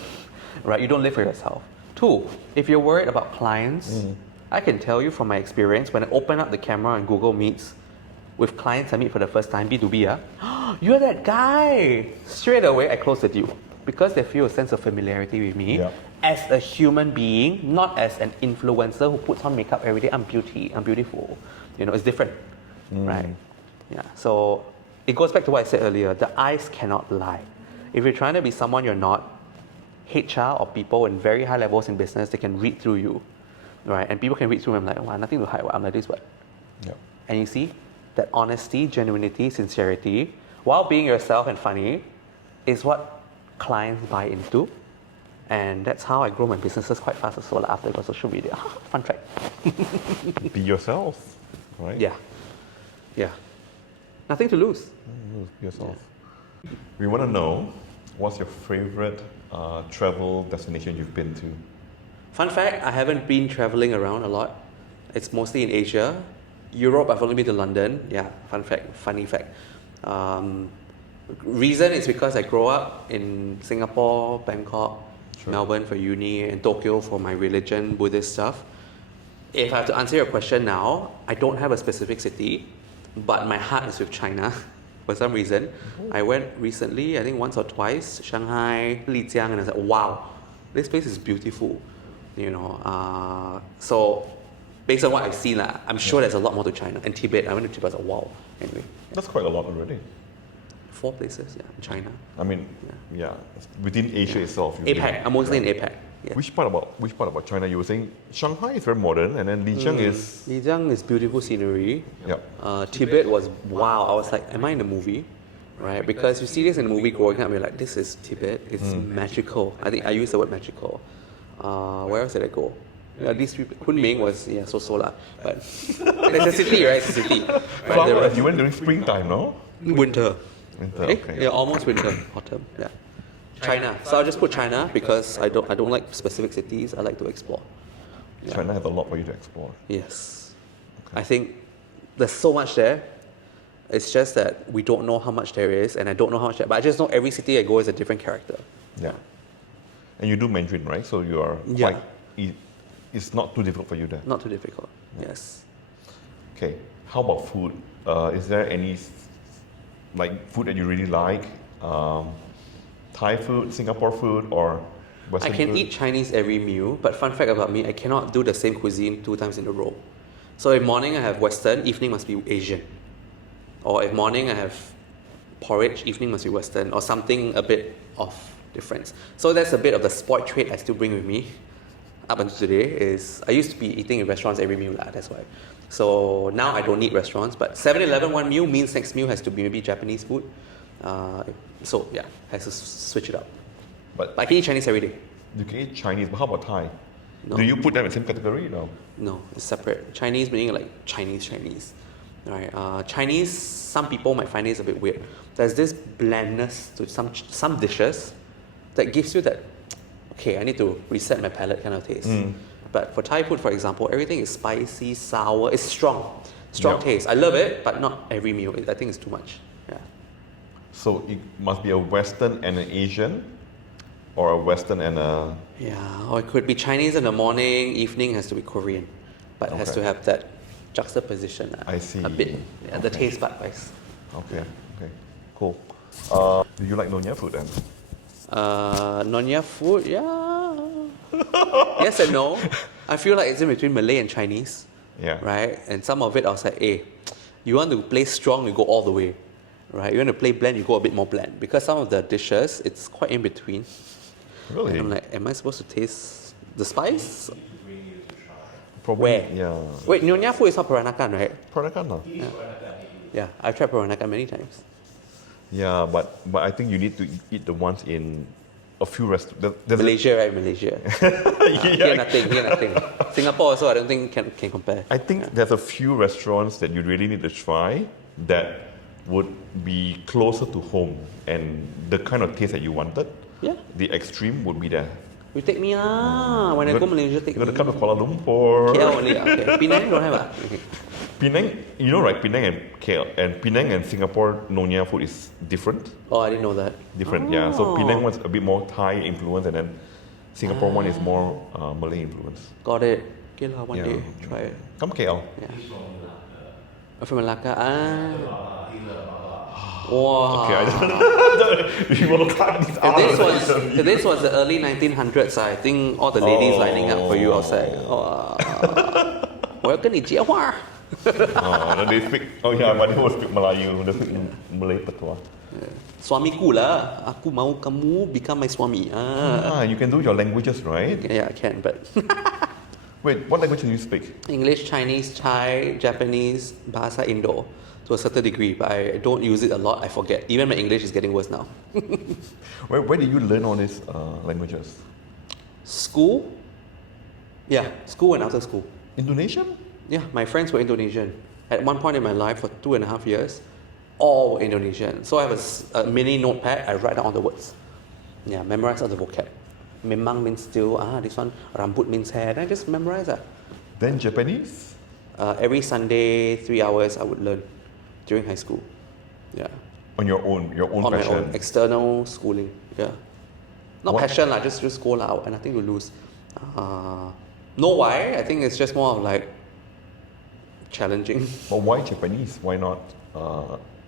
right? You don't live for yourself. 2, if you're worried about clients, I can tell you from my experience, when I open up the camera on Google Meets with clients I meet for the first time, B2B, you're that guy. Straight away, I close the deal because they feel a sense of familiarity with me as a human being, not as an influencer who puts on makeup every day. I'm beautiful. You know, it's different, right? Yeah. So it goes back to what I said earlier. The eyes cannot lie. If you're trying to be someone you're not, HR or people in very high levels in business, they can read through you, right? And people can read through me. I'm like, wow, nothing to hide. I'm like this, but. And you see, that honesty, genuinity, sincerity, while being yourself and funny, is what clients buy into. And that's how I grow my businesses quite fast as well after I got social media. Fun fact. Be yourself, right? Yeah. Nothing to lose. Be yourself. We want to know, what's your favorite travel destination you've been to? Fun fact, I haven't been traveling around a lot. It's mostly in Asia. Europe, I've only been to London. Yeah, funny fact. Reason is because I grew up in Singapore, Bangkok, Melbourne for uni, and Tokyo for my religion, Buddhist stuff. If I have to answer your question now, I don't have a specific city, but my heart is with China for some reason. I went recently, I think once or twice, Shanghai, Lijiang, and I was like, wow, this place is beautiful. You know, so based on what I've seen, I'm sure there's a lot more to China. And Tibet, I went to Tibet, I was like, wow. Anyway. That's quite a lot already. 4 places, in China. I mean, within Asia itself. APAC, I'm mostly in APAC. Yeah. Which part about China? You were saying Shanghai is very modern, and then Lijiang is. Lijiang is beautiful scenery. Yep. Tibet was wow. I was like, am I in the movie? Right? Because you see this in the movie growing up, you're like, this is Tibet. It's magical. I think I used the word magical. Where else did I go? These three, Kunming was so lah. But it's a city, right? It's a city. Flowers. You went during springtime, no? Winter. Okay. Yeah, almost winter, autumn. Yeah. China. So I'll just put China because I don't like specific cities. I like to explore. Yeah. China has a lot for you to explore. Yes. Okay. I think there's so much there. It's just that we don't know how much there is, and I don't know how much there. But I just know every city I go is a different character. Yeah. And you do Mandarin, right? So you are quite. It's not too difficult for you there. Not too difficult. Yes. Okay. How about food? Is there any food that you really like? Thai food, Singapore food, or Western food? I can eat Chinese every meal, but fun fact about me, I cannot do the same cuisine 2 times in a row. So if morning I have Western, evening must be Asian. Or if morning I have porridge, evening must be Western, or something a bit of difference. So that's a bit of the spoiled trait I still bring with me. up until today is I used to be eating in restaurants every meal, that's why. So now I don't need restaurants, but 7-Eleven one meal means next meal has to be maybe Japanese food. So yeah, has to switch it up. But I can eat Chinese every day. You can eat Chinese, but how about Thai? No. Do you put them in the same category? No. No, it's separate. Chinese meaning like Chinese. Right? Chinese, some people might find it a bit weird. There's this blandness to some dishes that gives you that, okay, I need to reset my palate kind of taste. But for Thai food, for example, everything is spicy, sour, it's strong taste. I love it, but not every meal. I think it's too much. Yeah. So it must be a Western and an Asian, or a Western and a... Yeah, or it could be Chinese in the morning, evening has to be Korean, but it has to have that juxtaposition. I see. A bit. Yeah, the taste bud wise. Okay, cool. Do you like Nyonya food then? Nyonya food, yeah. Yes and no. I feel like it's in between Malay and Chinese. Yeah. Right? And some of it I was like, hey, you want to play strong, you go all the way. Right? You want to play bland, you go a bit more bland. Because some of the dishes, it's quite in between. Really? And I'm like, am I supposed to taste the spice? Probably, Where? Yeah. Wait, Nyonya food is not Peranakan, right? Peranakan, no? Yeah, I've tried Peranakan many times. Yeah, but I think you need to eat the ones in a few restaurants. Malaysia, right? Malaysia. Here nothing. Singapore also, I don't think can compare. I think there's a few restaurants that you really need to try that would be closer to home and the kind of taste that you wanted. Yeah. The extreme would be there. You take me when I go Malaysia, take You me. gotta come to Kuala Lumpur. KL only, okay. Penang don't have okay. Penang, you know, right? Penang and KL and Penang and Singapore Nyonya food is different. Oh, I didn't know that. Different, yeah. So Penang one's a bit more Thai influence, and then Singapore one is more Malay influence. Got it. Okay lah, one Yeah. day try it. Come KL. Yeah. I'm from Malacca. Wow. Okay, I don't we will cut this out. If this was the early 1900s, I think all the ladies lining up for you outside. 我要跟你结婚。 then they speak. Oh yeah, but they will speak Melayu. They speak Malay patois. Suamiku lah, aku mau kamu become my suami. You can do your languages, right? Yeah, I can, but Wait, what language do you speak? English, Chinese, Thai, Japanese, Bahasa Indo to a certain degree, but I don't use it a lot. I forget. Even my English is getting worse now. Where did you learn all these languages? School? Yeah, school and after school. Indonesian? Yeah, my friends were Indonesian. At one point in my life, for 2.5 years, all were Indonesian. So I have a mini notepad, I write down all the words. Yeah, memorize all the vocab. Memang means still, this one, rambut means hair. Then I just memorize that. Then Japanese? Every Sunday, 3 hours, I would learn during high school. Yeah. On your own On passion? my own, external schooling. Yeah. Not What? passion, just go out and nothing to lose. Know why? I think it's just more of like challenging. But why Japanese? Why not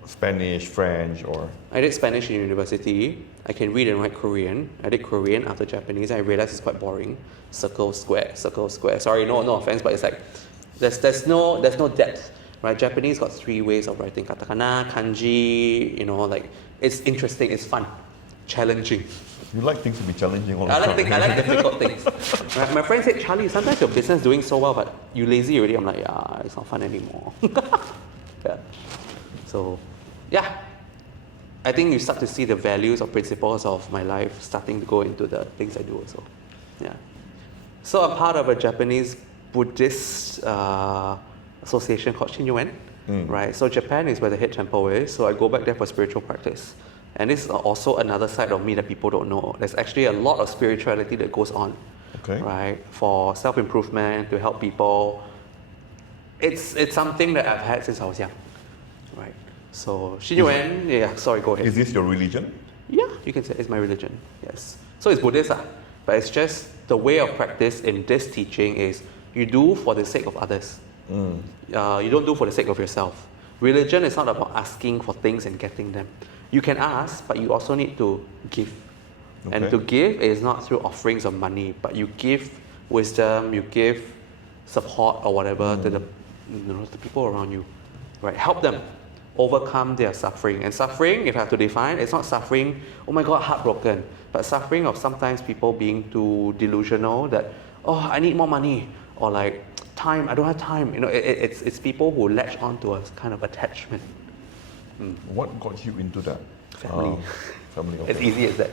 Spanish, French, or... I did Spanish in university. I can read and write Korean. I did Korean after Japanese. I realized it's quite boring. Circle, square, circle, square. Sorry, no offense, but it's like there's no depth, right? Japanese got 3 ways of writing: katakana, kanji. Like it's interesting, it's fun, challenging. You like things to be challenging all the I time. like difficult things. My friend said, Charlie, sometimes your business is doing so well, but you lazy already. I'm like, yeah, it's not fun anymore. Yeah. So, yeah. I think you start to see the values or principles of my life starting to go into the things I do also. Yeah. So I'm part of a Japanese Buddhist association called Shinyuan, right? So Japan is where the head temple is. So I go back there for spiritual practice. And this is also another side of me that people don't know. There's actually a lot of spirituality that goes on, right? For self-improvement, to help people. It's something that I've had since I was young, right? So Shinyuan, sorry, go ahead. Is this your religion? Yeah, you can say it's my religion, yes. So it's Buddhist, but it's just the way of practice in this teaching is you do for the sake of others. You don't do for the sake of yourself. Religion is not about asking for things and getting them. You can ask, but you also need to give. And to give is not through offerings of money, but you give wisdom, you give support or whatever to the people around you, right? Help them overcome their suffering. And suffering, if I have to define, it's not suffering, oh my God, heartbroken, but suffering of sometimes people being too delusional that, oh, I need more money, or like time, I don't have time. You know, it's people who latch onto a kind of attachment. What got you into that? Family. Family. Okay. As easy as that.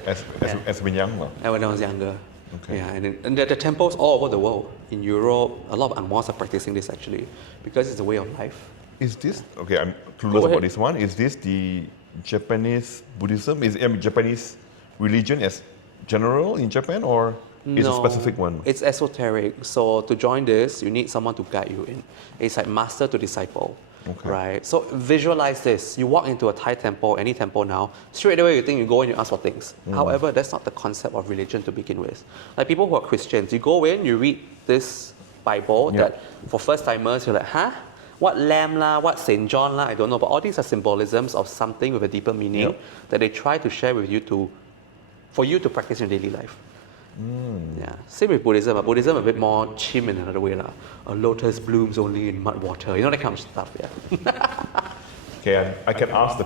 As when young, when I was younger. Okay. Yeah, and the temples all over the world. In Europe, a lot of Angmo's are practicing this actually, because it's a way of life. Is this okay? I'm clueless about this one. Is this the Japanese Buddhism? Japanese religion as general in Japan, or is a specific one? It's esoteric. So to join this, you need someone to guide you in. It's like master to disciple. Okay. Right? So visualize this. You walk into a Thai temple, any temple now, straight away you think you go in, you ask for things. However, that's not the concept of religion to begin with. Like people who are Christians, you go in, you read this Bible that for first timers, you're like, huh? What lamb lah, what St. John lah, I don't know. But all these are symbolisms of something with a deeper meaning that they try to share with you for you to practice in your daily life. Yeah. Same with Buddhism. Buddhism a bit more chim in another way lah. A lotus blooms only in mud water. You know that kind of stuff. Yeah. Okay, I can ask the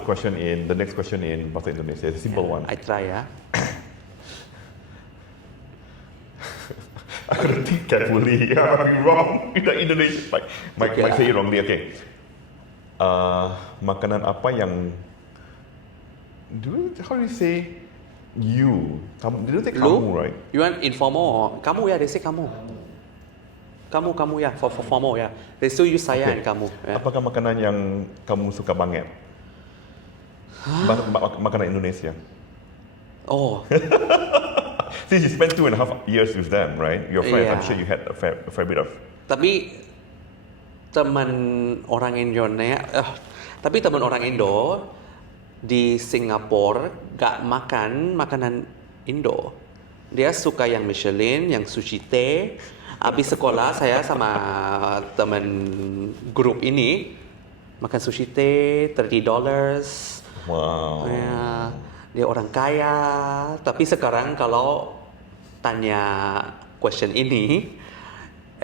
next question in Bahasa Indonesia. It's a simple one. I try. Yeah. I gotta think carefully. I might be wrong in the Indonesian. Might say it wrongly. Okay. Makanan apa yang how do you say you? They don't say kamu, right? You want informal or kamu? Yeah, they say kamu. Kamu, yeah. For formal, yeah. They still use saya and kamu. Yeah. Apakah makanan yang kamu suka banget? Makanan Indonesia. Oh. Since you spent 2.5 years with them, right? Your friends, I'm sure you had a fair bit of. Tapi teman orang Indo di Singapura gak makan makanan Indo. Dia suka yang Michelin, yang sushi teh. Habis sekolah saya sama teman grup ini makan sushi teh $30. Wow. Ya, dia orang kaya. Tapi sekarang kalau tanya question ini,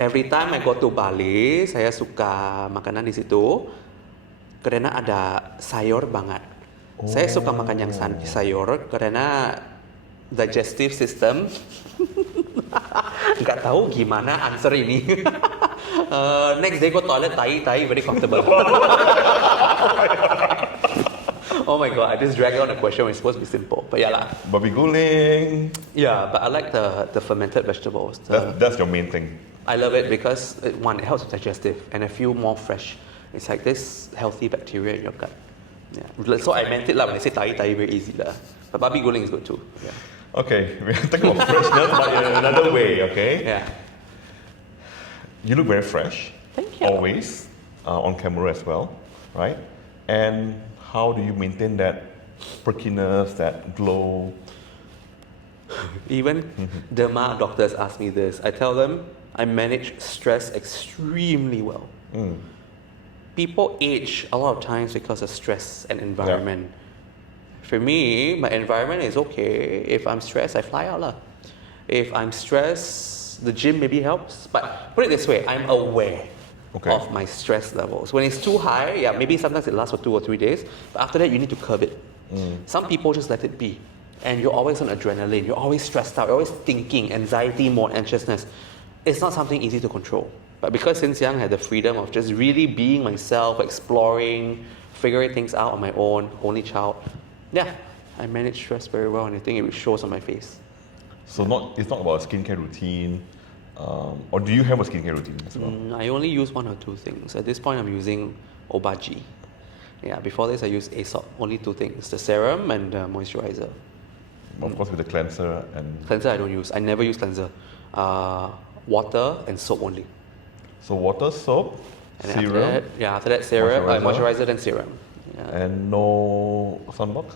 every time I go to Bali, saya suka makanan di situ karena ada sayur banget. Saya suka makan yang sayur karena digestive system. Nggak tahu gimana answer ini. Next day go toilet, tai very comfortable. Oh my god, I just dragged on a question when it's supposed to be simple. But yeah lah. Babi guling. Yeah, but I like the fermented vegetables. That's your main thing. I love it because it helps with digestive and I feel more fresh. It's like this healthy bacteria in your gut. Yeah. So I meant it lah when I say tai very easy lah. But babi guling is good too. Yeah. Okay, we're talking about freshness, but in another way. Okay. Yeah. You look very fresh. Thank you. Always on camera as well, right? And how do you maintain that perkiness, that glow? Even derma doctors ask me this. I tell them I manage stress extremely well. People age a lot of times because of stress and environment. Yeah. For me, my environment is okay. If I'm stressed, I fly out lah. If I'm stressed, the gym maybe helps. But put it this way, I'm aware of my stress levels. When it's too high, yeah, maybe sometimes it lasts for 2 or 3 days. But after that, you need to curb it. Some people just let it be. And you're always on adrenaline. You're always stressed out. You're always thinking, anxiety, more anxiousness. It's not something easy to control. But because since young I had the freedom of just really being myself, exploring, figuring things out on my own, only child, yeah, I manage stress very well and I think it shows on my face. So it's not about a skincare routine, or do you have a skincare routine as well? I only use 1 or 2 things. At this point I'm using Obagi. Yeah, before this I used Aesop, only 2 things, the serum and the moisturizer. Of course with the cleanser and... Cleanser I don't use, I never use cleanser. Water and soap only. So water, soap, and serum? After that serum, moisturizer then serum. Yeah. And no sunblock?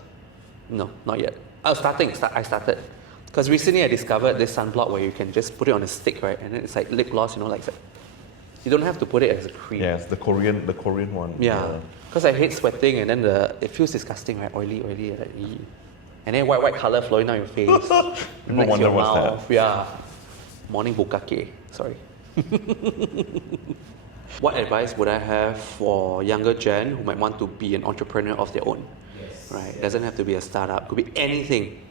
No, not yet. I started. Because recently I discovered this sunblock where you can just put it on a stick, right? And then it's like lip gloss, you know, like that. You don't have to put it as a cream. Yes, the Korean one. Yeah. Because I hate sweating and then it feels disgusting, right? Oily, like, and then white color flowing down your face. People wonder your what's mouth. that. Yeah. Morning bukake. Sorry. What advice would I have for younger gen who might want to be an entrepreneur of their own? Yes. Right? It doesn't have to be a startup. Could be anything.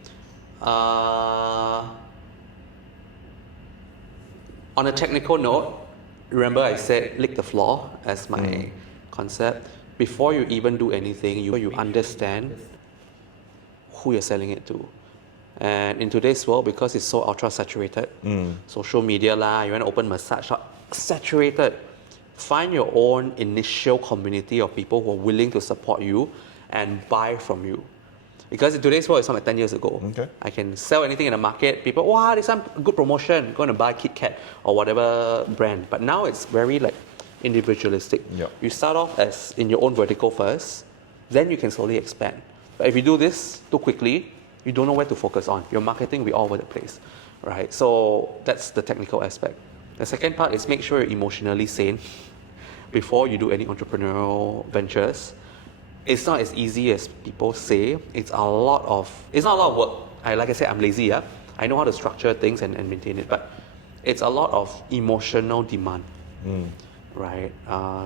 On a technical note, remember I said lick the floor as my concept. Before you even do anything, you understand who you're selling it to. And in today's world, because it's so ultra saturated, social media lah, you want to open massage shop, saturated. Find your own initial community of people who are willing to support you and buy from you. Because in today's world, it's not like 10 years ago. Okay. I can sell anything in the market. People, wow, this is some good promotion. Going to buy Kit Kat or whatever brand. But now it's very like individualistic. Yep. You start off as in your own vertical first, then you can slowly expand. But if you do this too quickly, you don't know where to focus on. Your marketing will be all over the place, right? So that's the technical aspect. The second part is make sure you're emotionally sane before you do any entrepreneurial ventures. It's not as easy as people say. It's not a lot of work. Like I said, I'm lazy. Yeah? I know how to structure things and maintain it, but it's a lot of emotional demand, right?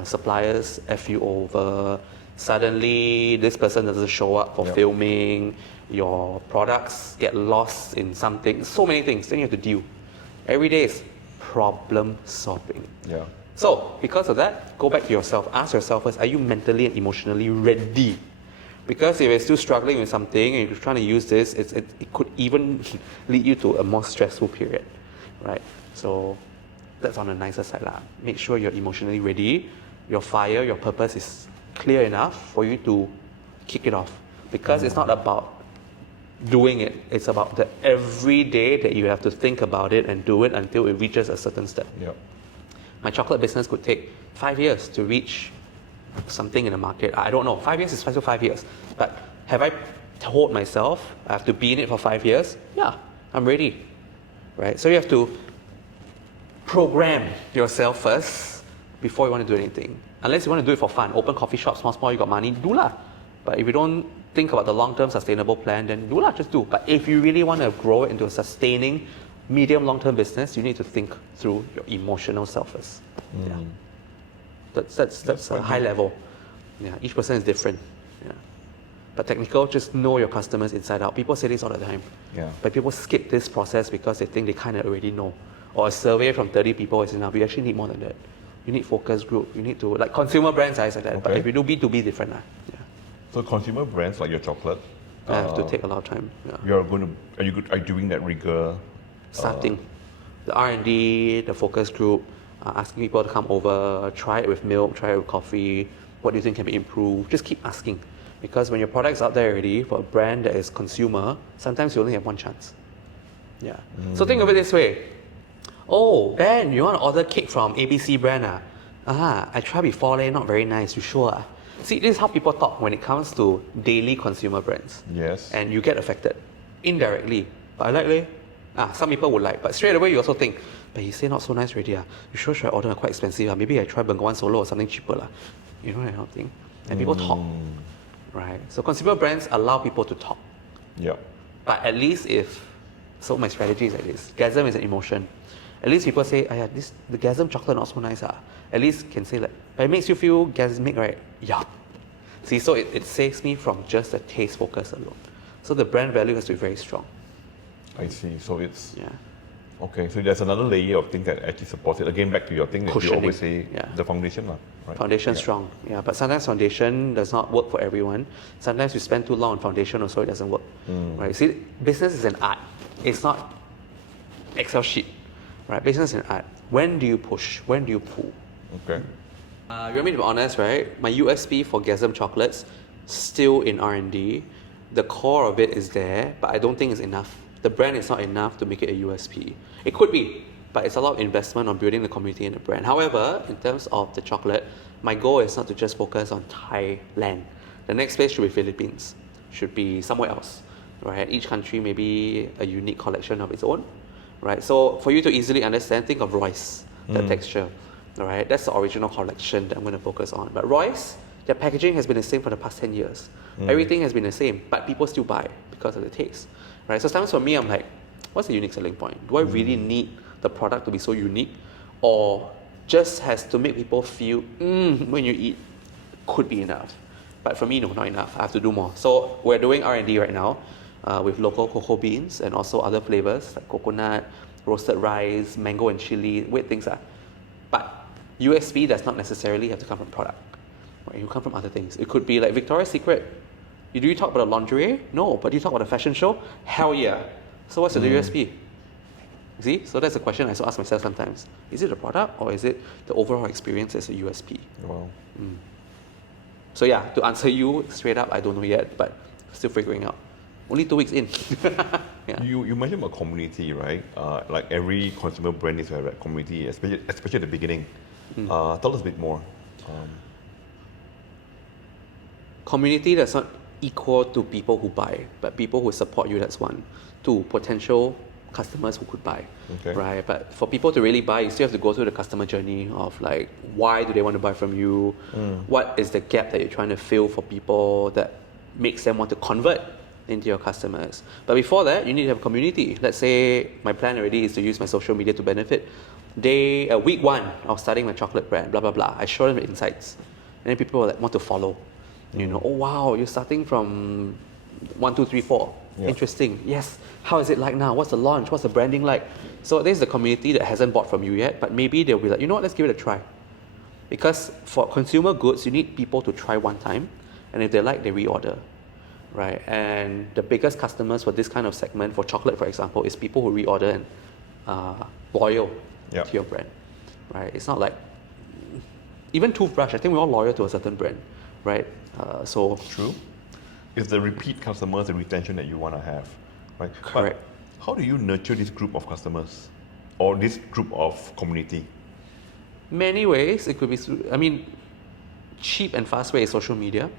Suppliers F you over. Suddenly, this person doesn't show up for filming. Your products get lost in something. So many things. Then you have to deal. Every day is problem solving. Yeah. So, because of that, go back to yourself. Ask yourself first, are you mentally and emotionally ready? Because if you're still struggling with something and you're trying to use this, it could even lead you to a more stressful period, right? So, that's on the nicer side lah. Make sure you're emotionally ready. Your fire, your purpose is clear enough for you to kick it off. Because it's not about doing it. It's about the every day that you have to think about it and do it until it reaches a certain step. Yep. My chocolate business could take 5 years to reach something in the market. I don't know. 5 years is still 5 years. But have I told myself I have to be in it for 5 years? Yeah, I'm ready. Right? So you have to program yourself first before you want to do anything. Unless you want to do it for fun. Open coffee shop, small, you got money, do lah. But if you don't think about the long-term sustainable plan, then do lah, just do. But if you really want to grow it into a sustaining medium long-term business, you need to think through your emotional self first. Yeah. That's a high level. Yeah, each person is different. Yeah. But technical, just know your customers inside out. People say this all the time. Yeah. But people skip this process because they think they kind of already know. Or a survey from 30 people is enough. You actually need more than that. You need focus group. You need to, like consumer brands, like that. Okay. But if you do B2B, different. Yeah. So consumer brands like your chocolate, I have to take a lot of time. Yeah. Are you doing that rigor? Starting the R&D, the focus group, asking people to come over, try it with milk, try it with coffee. What do you think can be improved? Just keep asking, because when your product's out there already for a brand that is consumer, sometimes you only have one chance. Yeah. So think of it this way. Oh, Ben, you want to order cake from ABC brand? I tried before, not very nice. You sure? See, this is how people talk when it comes to daily consumer brands. Yes. And you get affected indirectly. But I like leh. Some people would like, but straight away you also think, but he say not so nice already. You sure should I order quite expensive? Maybe I try Bengawan Solo or something cheaper. You know that kind of thing. And people talk, right? So consumer brands allow people to talk. Yeah. But at least so my strategy is like this. Gasm is an emotion. At least people say, the Gasm chocolate not so nice. At least can say like, but it makes you feel gasmic, right? Yeah. See, so it saves me from just the taste focus alone. So the brand value has to be very strong. I see. So it's... Yeah. Okay, so there's another layer of things that actually supports it. Again, back to your thing that you always say, the foundation, right? Foundation strong, yeah. But sometimes foundation does not work for everyone. Sometimes you spend too long on foundation also it doesn't work, right? See, business is an art. It's not Excel sheet, right? Business is an art. When do you push? When do you pull? Okay. You want me to be honest, right? My USP for Gasm chocolates, still in R&D. The core of it is there, but I don't think it's enough. The brand is not enough to make it a USP. It could be, but it's a lot of investment on building the community and the brand. However, in terms of the chocolate, my goal is not to just focus on Thailand. The next place should be Philippines, should be somewhere else, right? Each country may be a unique collection of its own, right? So for you to easily understand, think of Royce, the texture, all right? That's the original collection that I'm going to focus on. But Royce, their packaging has been the same for the past 10 years. Everything has been the same, but people still buy because of the taste. Right, so sometimes for me, I'm like, what's the unique selling point? Do I really need the product to be so unique, or just has to make people feel when you eat could be enough? But for me, no, not enough. I have to do more. So we're doing R&D right now with local cocoa beans and also other flavors like coconut, roasted rice, mango and chili, weird things. But USP does not necessarily have to come from product. Right? It will come from other things. It could be like Victoria's Secret. Do you talk about a lingerie? No. But do you talk about a fashion show? Hell yeah. So what's the USP? See? So that's a question I also ask myself sometimes. Is it the product or is it the overall experience as a USP? Wow. So yeah, to answer you straight up, I don't know yet, but still figuring out. Only 2 weeks in. Yeah. You mentioned about community, right? Like every consumer brand needs to have that community, especially at the beginning. Tell us a bit more. Community that's not equal to people who buy, but people who support you, that's one. Two, potential customers who could buy, right? But for people to really buy, you still have to go through the customer journey of like, why do they want to buy from you? What is the gap that you're trying to fill for people that makes them want to convert into your customers? But before that, you need to have a community. Let's say my plan already is to use my social media to benefit. Week 1 of starting my chocolate brand, blah, blah, blah. I show them the insights. And then people want to follow. You know, oh wow, you're starting from 1, 2, 3, 4. Yeah. Interesting. Yes. How is it like now? What's the launch? What's the branding like? So there's the community that hasn't bought from you yet, but maybe they'll be like, you know what, let's give it a try. Because for consumer goods, you need people to try one time, and if they like, they reorder, right? And the biggest customers for this kind of segment, for chocolate, for example, is people who reorder and loyal to your brand, right? It's not like, even toothbrush, I think we're all loyal to a certain brand, right? So true. It's the repeat customers, the retention that you want to have, right? Correct. But how do you nurture this group of customers or this group of community? Many ways. It could be, cheap and fast way is social media,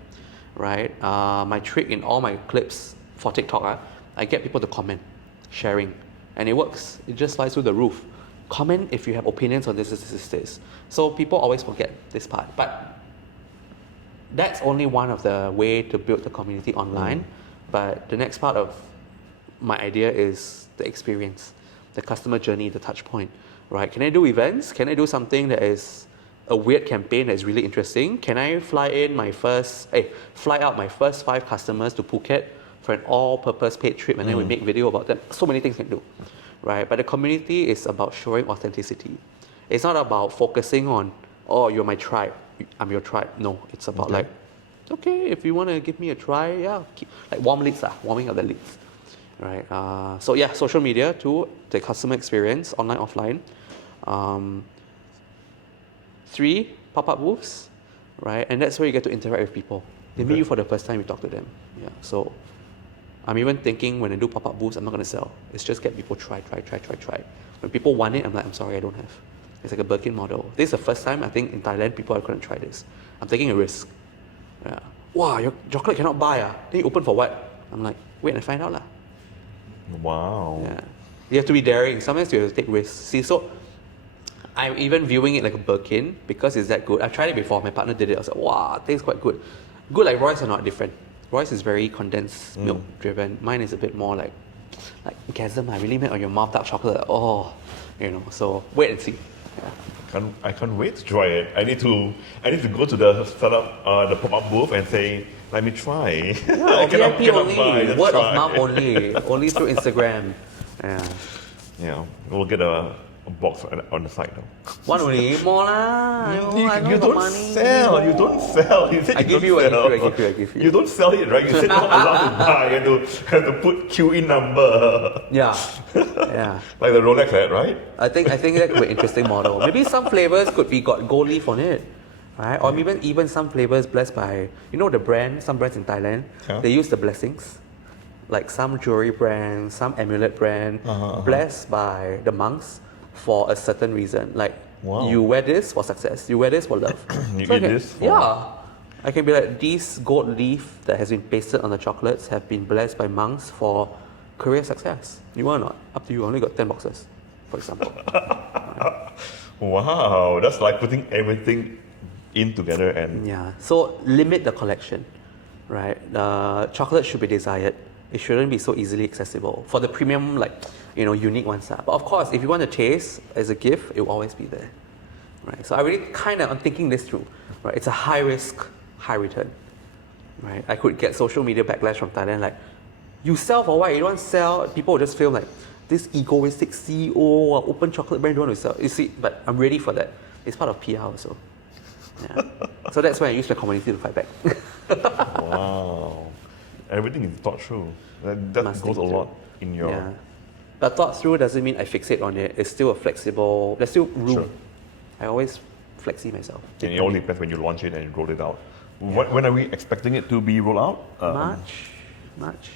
right? My trick in all my clips for TikTok, I get people to comment, sharing, and it works. It just flies through the roof. Comment if you have opinions on this. So people always forget this part, but that's only one of the way to build the community online. But the next part of my idea is the experience, the customer journey, the touch point, right? Can I do events? Can I do something that is a weird campaign that is really interesting? Can I fly out my first 5 customers to Phuket for an all-purpose paid trip, and then we make video about them? So many things can do, right? But the community is about showing authenticity. It's not about focusing on, oh, you're my tribe, I'm your tribe. No, it's about okay, if you want to give me a try, like warming up the leads, right? So yeah, social media, 2, the customer experience, online, offline. 3, pop-up booths, right? And that's where you get to interact with people. They meet you for the first time, you talk to them. Yeah. So I'm even thinking when I do pop-up booths, I'm not going to sell. It's just get people try. When people want it, I'm like, I'm sorry, I don't have. It's like a Birkin model. This is the first time I think in Thailand people are going to try this. I'm taking a risk. Yeah. Wow, your chocolate cannot buy. Then you open for what? I'm like, wait and find out lah. Wow. Yeah. You have to be daring. Sometimes you have to take risks. See, so I'm even viewing it like a Birkin because it's that good. I've tried it before. My partner did it. I was like, wow, it tastes quite good. Good like Royce are not different. Royce is very condensed milk driven. Mine is a bit more like gasm. I really made on your mouth dark chocolate. So wait and see. Yeah. I can't wait to try it. I need to go to the startup, the pop-up booth and say, let me try. Yeah, VIP only, word of mouth only through Instagram. Yeah, we'll get a box on the side though. One only, more lah. You don't sell. You said I give you. You don't sell it, right? You said not allowed to buy. You have to put QE number. Yeah. Like the Rolex ad, right? I think that could be an interesting model. Maybe some flavors could be got gold leaf on it, right? Or even some flavors blessed by, the brand. Some brands in Thailand, they use the blessings. Like some jewelry brand, some amulet brand, blessed by the monks for a certain reason. Like, you wear this for success, you wear this for love. I can be like, these gold leaf that has been pasted on the chocolates have been blessed by monks for career success. You want or not? Up to you. I only got 10 boxes, for example. Wow, that's like putting everything in together and... Yeah, so limit the collection, right? Chocolate should be desired. It shouldn't be so easily accessible. For the premium, unique ones. But of course, if you want to taste as a gift, it will always be there, right? So I really I'm thinking this through, right? It's a high risk, high return, right? I could get social media backlash from Thailand, like, you sell for what? You don't sell? People will just feel like, this egoistic CEO or open chocolate brand don't want to sell. You see, but I'm ready for that. It's part of PR also. Yeah. So that's why I use my community to fight back. Wow. Everything is thought through. That goes a lot in your... Yeah. But thought through doesn't mean I fixate on it. It's still a flexible, there's still room. Sure. I always flexi myself. And it all depends when you launch it and you roll it out. Yeah. When are we expecting it to be rolled out? March.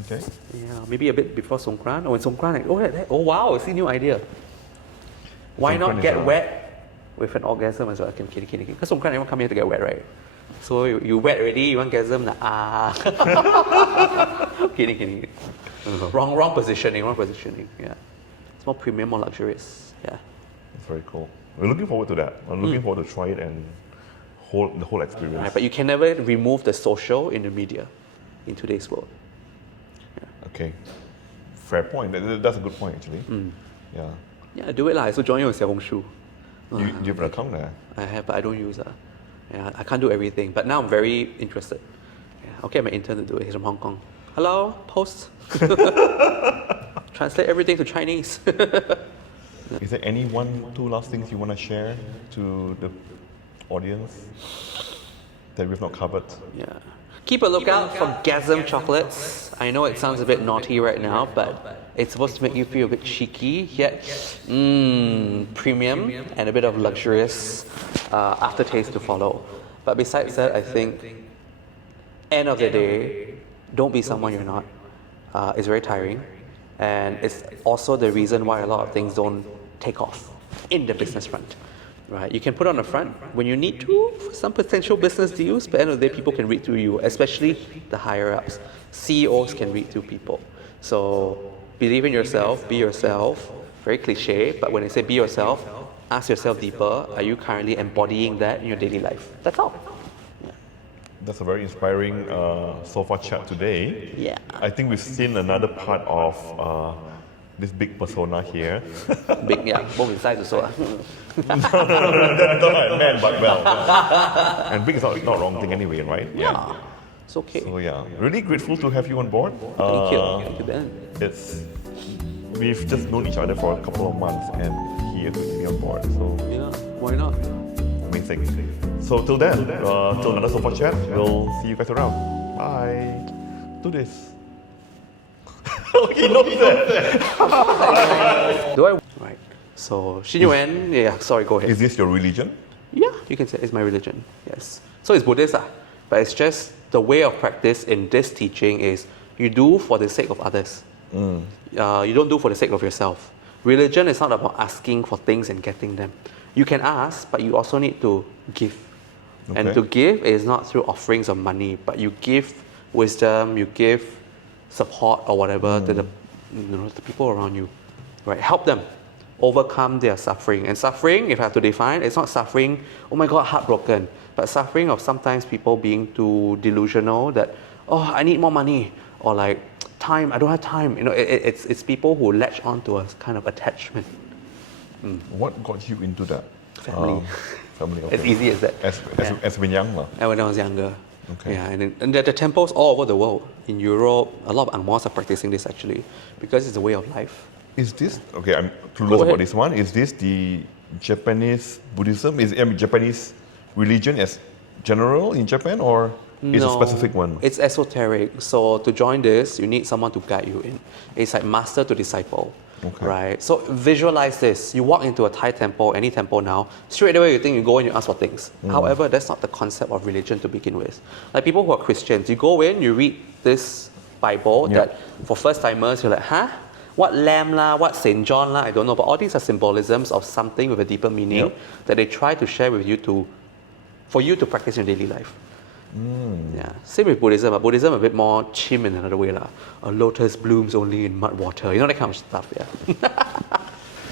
Okay. Yeah, maybe a bit before Songkran. Oh, in Songkran, oh wow, I see new idea. Why not get wet with an orgasm as well? I'm kidding. Because Songkran, everyone come here to get wet, right? So you wet already, you want orgasm, kidding. Wrong positioning. Yeah, it's more premium, more luxurious. Yeah. It's very cool. We're looking forward to that. I'm looking forward to try it and the whole experience. Right, but you can never remove the social in the media in today's world. Yeah. Okay. Fair point. That's a good point, actually. Yeah. Yeah, do it lah. I also join you on Xiaohongshu. You have an account there? I have, but I don't use it. Yeah, I can't do everything. But now I'm very interested. Yeah, I'll get my intern to do it. He's from Hong Kong. Hello, post. Translate everything to Chinese. Is there any two last things you want to share to the audience that we've not covered? Yeah. Keep a lookout for Gasm chocolates. I know it sounds a bit naughty right now, but it's supposed to make you feel a bit cheeky, yet premium and a bit of luxurious aftertaste to follow. But besides that, I think end of the day, don't be someone you're not. It's very tiring, and it's also the reason why a lot of things don't take off in the business front. Right, you can put on the front when you need to for some potential business deals, but at the end of the day, people can read through you, especially the higher ups. CEOs can read through people. So believe in yourself, be yourself. Very cliche, but when I say be yourself, ask yourself deeper, are you currently embodying that in your daily life? That's all. Yeah. That's a very inspiring SofaChat today. Yeah. I think we've seen another part of this big persona here. Big, yeah, both in size also. No, that's not like man, but well. And big is not wrong thing anyway, right? Yeah. It's okay. So yeah, really grateful to have you on board. Thank you, Ben. We've just known each other for a couple of months, and he agreed to be on board. So yeah, why not? Amazing. So till then, till another Sofa Chat, we'll see you guys around. Bye. Do this. Okay, not that. Do I? Right. So, Xin Yuan, yeah, sorry, go ahead. Is this your religion? Yeah, you can say it's my religion, yes. So it's Buddhist, but it's just the way of practice in this teaching is you do for the sake of others. You don't do for the sake of yourself. Religion is not about asking for things and getting them. You can ask, but you also need to give. Okay. And to give is not through offerings of money, but you give wisdom, you give support or whatever to the people around you, right? Help them overcome their suffering. And suffering, if I have to define, it's not suffering, oh my God, heartbroken, but suffering of sometimes people being too delusional that, oh, I need more money, or like time, I don't have time. You know, it's people who latch on to a kind of attachment. What got you into that? Family. Family. Okay. As easy as that. As when young, when I was younger. Okay. Yeah, and the temples all over the world. In Europe, a lot of Angmo's are practicing this actually, because it's a way of life. Is this, okay, I'm clueless about this one. Is this the Japanese Buddhism? Japanese religion as general in Japan, or is it a specific one? It's esoteric. So to join this, you need someone to guide you in. It's like master to disciple. Okay. Right. So visualize this. You walk into a Thai temple, any temple now, straight away you think you go and you ask for things. However, that's not the concept of religion to begin with. Like people who are Christians, you go in, you read this Bible that for first timers, you're like, huh? What lamb lah, what St. John lah, I don't know. But all these are symbolisms of something with a deeper meaning that they try to share with you for you to practice in your daily life. Yeah. Same with Buddhism, but Buddhism a bit more chim in another way lah. A lotus blooms only in mud water. You know that kind of stuff, yeah.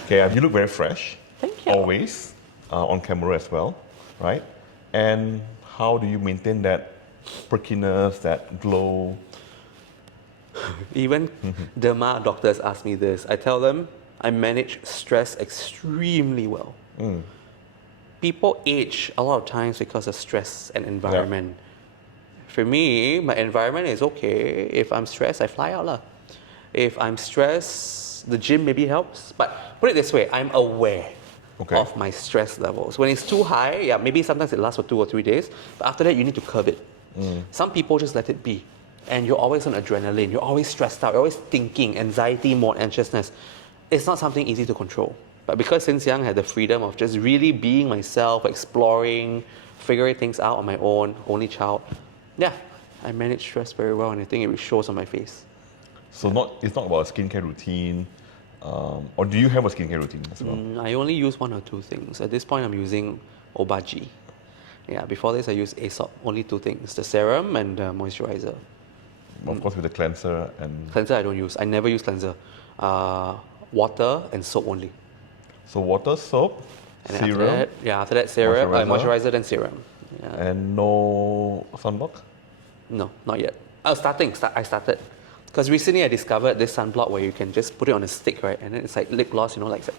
Okay, you look very fresh. Thank you. Always on camera as well, right? And how do you maintain that perkiness, that glow? Even derma doctors ask me this. I tell them I manage stress extremely well. People age a lot of times because of stress and environment. Yeah. For me, my environment is okay. If I'm stressed, I fly out lah. If I'm stressed, helps. The gym maybe helps. But put it this way, I'm aware of my stress levels. When it's too high, yeah, maybe sometimes it lasts for 2 or 3 days, but after that you need to curb it. Some people just let it be. And you're always on adrenaline, you're always stressed out, you're always thinking, anxiety, more anxiousness. It's not something easy to control. But because since young I had the freedom of just really being myself, exploring, figuring things out on my own, only child, yeah, I manage stress very well, and I think it shows on my face. So it's not about a skincare routine, or do you have a skincare routine as well? I only use 1 or 2 things. At this point, I'm using Obagi. Yeah, before this, I used Aesop. Only 2 things: the serum and the moisturizer. Of course, with the cleanser and... Cleanser, I don't use. I never use cleanser. Water and soap only. So water, soap, And serum, after that serum, moisturizer, then serum. Yeah. and no sunblock? No, not yet. I started. Because recently I discovered this sunblock where you can just put it on a stick, right? And then it's like lip gloss, like that.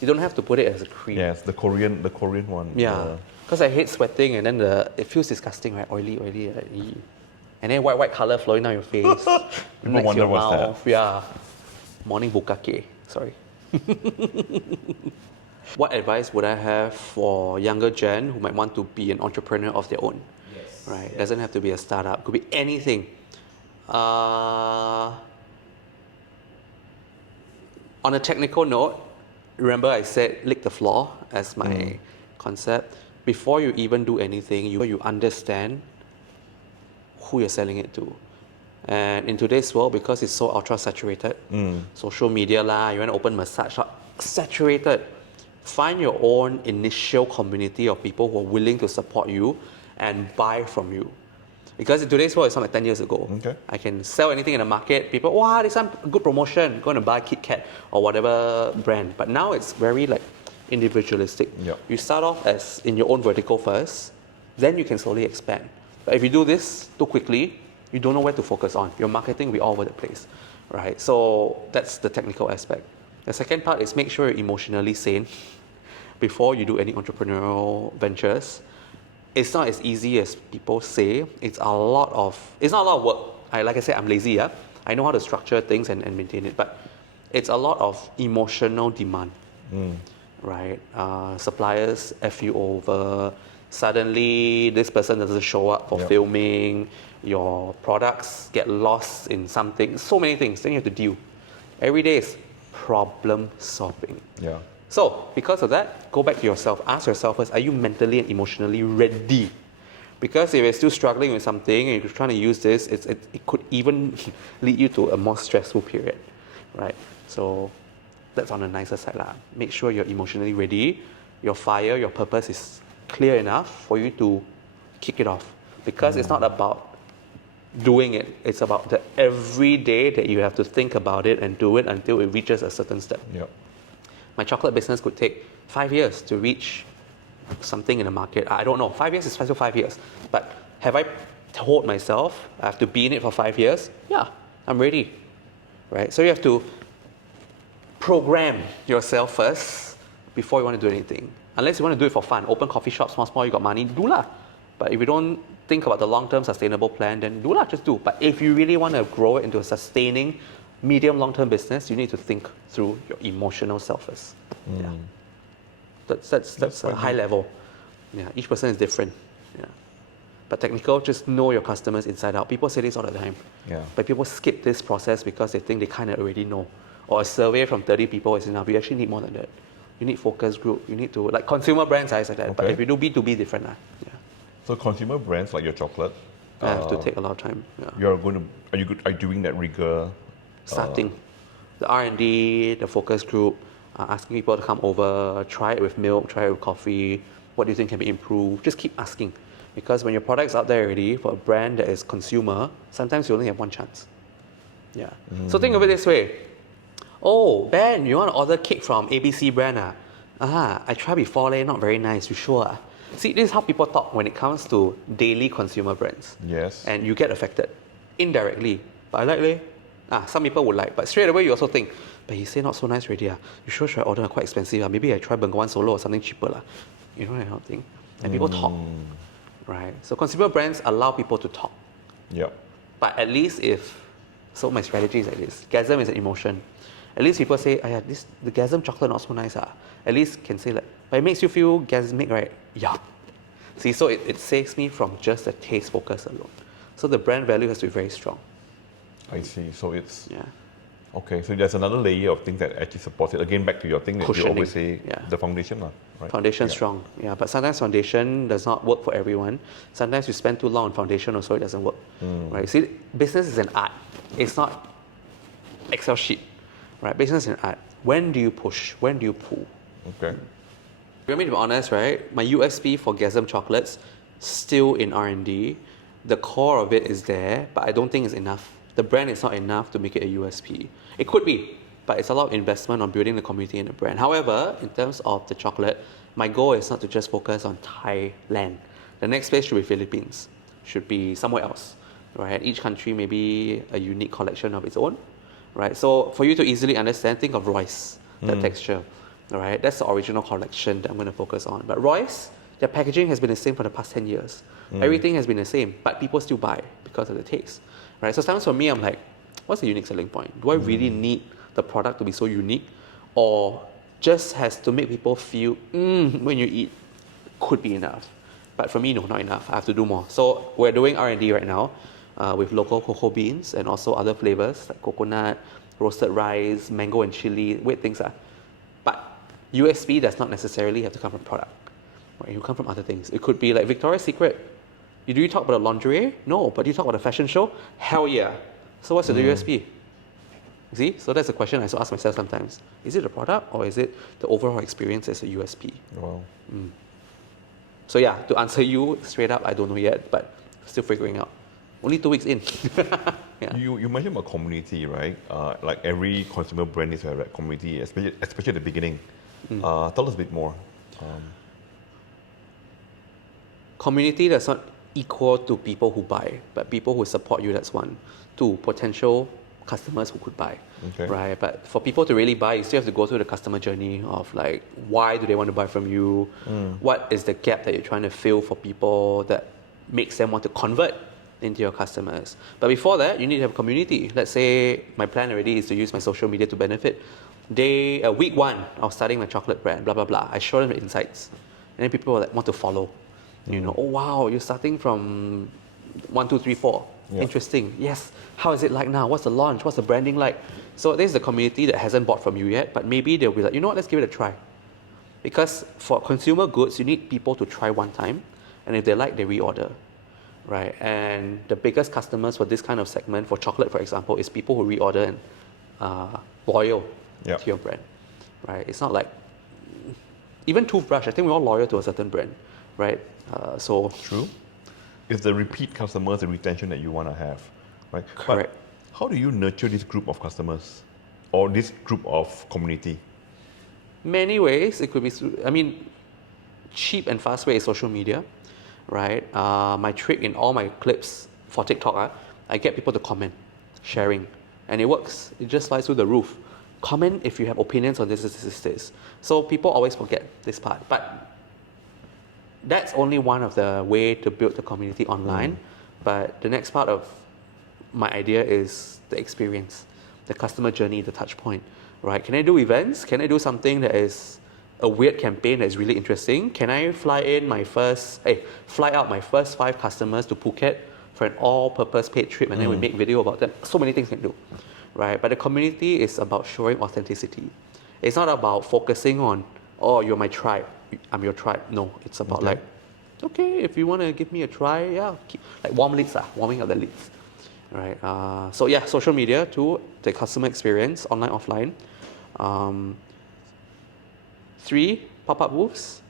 You don't have to put it as a cream. Yes, the Korean one. Yeah. Because I hate sweating, and then it feels disgusting, right? Oily. Like, eee. And then white color flowing down your face. People wonder what's that. Yeah. Morning bukake. Sorry. What advice would I have for younger gen who might want to be an entrepreneur of their own? Yes. Right. It doesn't have to be a startup. Could be anything. On a technical note, remember I said lick the floor as my concept. Before you even do anything, you understand who you're selling it to. And in today's world, because it's so ultra saturated, social media you want to open massage shop, saturated. Find your own initial community of people who are willing to support you and buy from you. Because in today's world, it's not like 10 years ago. Okay. I can sell anything in the market. People, wow, this is some good promotion. Going to buy Kit Kat or whatever brand. But now it's very individualistic. Yep. You start off as in your own vertical first, then you can slowly expand. But if you do this too quickly, you don't know where to focus on. Your marketing will be all over the place, right? So that's the technical aspect. The second part is make sure you're emotionally sane before you do any entrepreneurial ventures. It's not as easy as people say. It's not a lot of work. Like I said, I'm lazy. Yeah? I know how to structure things and maintain it, but it's a lot of emotional demand, right? Suppliers F you over. Suddenly, this person doesn't show up for filming. Your products get lost in something. So many things. Then you have to deal. Every day is problem solving. Yeah. So, because of that, go back to yourself. Ask yourself first, are you mentally and emotionally ready? Because if you're still struggling with something and you're trying to use this, it could even lead you to a more stressful period, right? So, that's on the nicer side. Make sure you're emotionally ready. Your fire, your purpose is clear enough for you to kick it off. Because it's not about doing it. It's about the every day that you have to think about it and do it until it reaches a certain step. Yep. My chocolate business could take 5 years to reach something in the market. I don't know. 5 years is still 5 years. But have I told myself I have to be in it for 5 years? Yeah, I'm ready. Right? So you have to program yourself first before you want to do anything. Unless you want to do it for fun. Open coffee shop, small, you got money, do lah. But if you don't think about the long-term sustainable plan, then do lah, just do. But if you really want to grow it into a sustaining medium long-term business, you need to think through your emotional self first. Yeah. That's a high level. Yeah, each person is different. Yeah. But technical, just know your customers inside out. People say this all the time. Yeah. But people skip this process because they think they kind of already know. Or a survey from 30 people is enough. You actually need more than that. You need focus group. You need to, like consumer brands, I said that. But if you do B2B, different. Yeah. So consumer brands like your chocolate, I have to take a lot of time. Yeah. Are you doing that rigor? Starting the R&D, the focus group, asking people to come over, try it with milk, try it with coffee. What do you think can be improved? Just keep asking, because when your product's out there already for a brand that is consumer, sometimes you only have one chance. Yeah. So think of it this way. Oh, Ben, you want to order cake from ABC brand? I tried before, not very nice. You sure? See, this is how people talk when it comes to daily consumer brands. Yes. And you get affected indirectly. But I like leh. Some people would like, but straight away you also think, but he say not so nice already. You sure should I order quite expensive? Maybe I try Bengawan Solo or something cheaper. You know that kind of thing. And people talk, right? So consumer brands allow people to talk. Yep. But at least so my strategy is like this. Gasm is an emotion. At least people say, the Gasm chocolate not so nice. At least can say, like, but it makes you feel gasmic, right? Yeah. See, so it saves me from just the taste focus alone. So the brand value has to be very strong. I see. So it's... Yeah. Okay, so there's another layer of things that actually supports it. Again, back to your thing that you always say, the foundation, right? Foundation strong, but sometimes foundation does not work for everyone. Sometimes you spend too long on foundation also it doesn't work, right? See, business is an art. It's not Excel sheet, right? Business is an art. When do you push? When do you pull? Okay. You want me to be honest, right? My USP for Gasm chocolates, still in R&D. The core of it is there, but I don't think it's enough. The brand is not enough to make it a USP. It could be, but it's a lot of investment on building the community and the brand. However, in terms of the chocolate, my goal is not to just focus on Thailand. The next place should be Philippines, should be somewhere else, right? Each country may be a unique collection of its own, right? So for you to easily understand, think of Royce, the texture, right? That's the original collection that I'm going to focus on. But Royce, their packaging has been the same for the past 10 years. Everything has been the same, but people still buy because of the taste. Right? So sometimes for me, I'm like, what's the unique selling point? Do I really need the product to be so unique? Or just has to make people feel, when you eat, could be enough. But for me, no, not enough. I have to do more. So we're doing R&D right now with local cocoa beans and also other flavors like coconut, roasted rice, mango and chili, weird things. But USP does not necessarily have to come from product. Right? It will come from other things. It could be like Victoria's Secret. Do you talk about lingerie? No. But do you talk about a fashion show? Hell yeah. So what's the USP? See? So that's a question I also ask myself sometimes. Is it the product or is it the overall experience as a USP? Wow. So yeah, to answer you straight up, I don't know yet, but still figuring out. Only 2 weeks in. Yeah. You mentioned about community, right? Like every consumer brand needs to have that community, especially at the beginning. Tell us a bit more. Community does not equal to people who buy, but people who support you, that's one. 2, potential customers who could buy, right? But for people to really buy, you still have to go through the customer journey of like, why do they want to buy from you? What is the gap that you're trying to fill for people that makes them want to convert into your customers? But before that, you need to have a community. Let's say my plan already is to use my social media to benefit. Week 1 of starting my chocolate brand, blah, blah, blah. I show them the insights. And then people want to follow. You know, oh wow, you're starting from 1, 2, 3, 4. Interesting. Yes. How is it like now? What's the launch? What's the branding like? So there's the community that hasn't bought from you yet, but maybe they'll be like, you know what, let's give it a try. Because for consumer goods, you need people to try one time, and if they like, they reorder, right? And the biggest customers for this kind of segment, for chocolate, for example, is people who reorder and loyal to your brand, right? It's not like even toothbrush. I think we're all loyal to a certain brand, right? So true. It's the repeat customers, the retention that you want to have, right? Correct. But how do you nurture this group of customers or this group of community? Many ways. It could be, cheap and fast way is social media, right? My trick in all my clips for TikTok, I get people to comment, sharing, and it works. It just flies through the roof. Comment if you have opinions on this. So people always forget this part, but that's only one of the way to build the community online. But the next part of my idea is the experience, the customer journey, the touch point, right? Can I do events? Can I do something that is a weird campaign that is really interesting? Can I fly out my first 5 customers to Phuket for an all-purpose paid trip, and then we make video about them? So many things can do, right? But the community is about showing authenticity. It's not about focusing on, oh, you're my tribe, I'm your tribe. No, it's about okay, if you want to give me a try, like warming up the leads, right? So yeah, social media too, the customer experience, online, offline. 3, pop-up booths,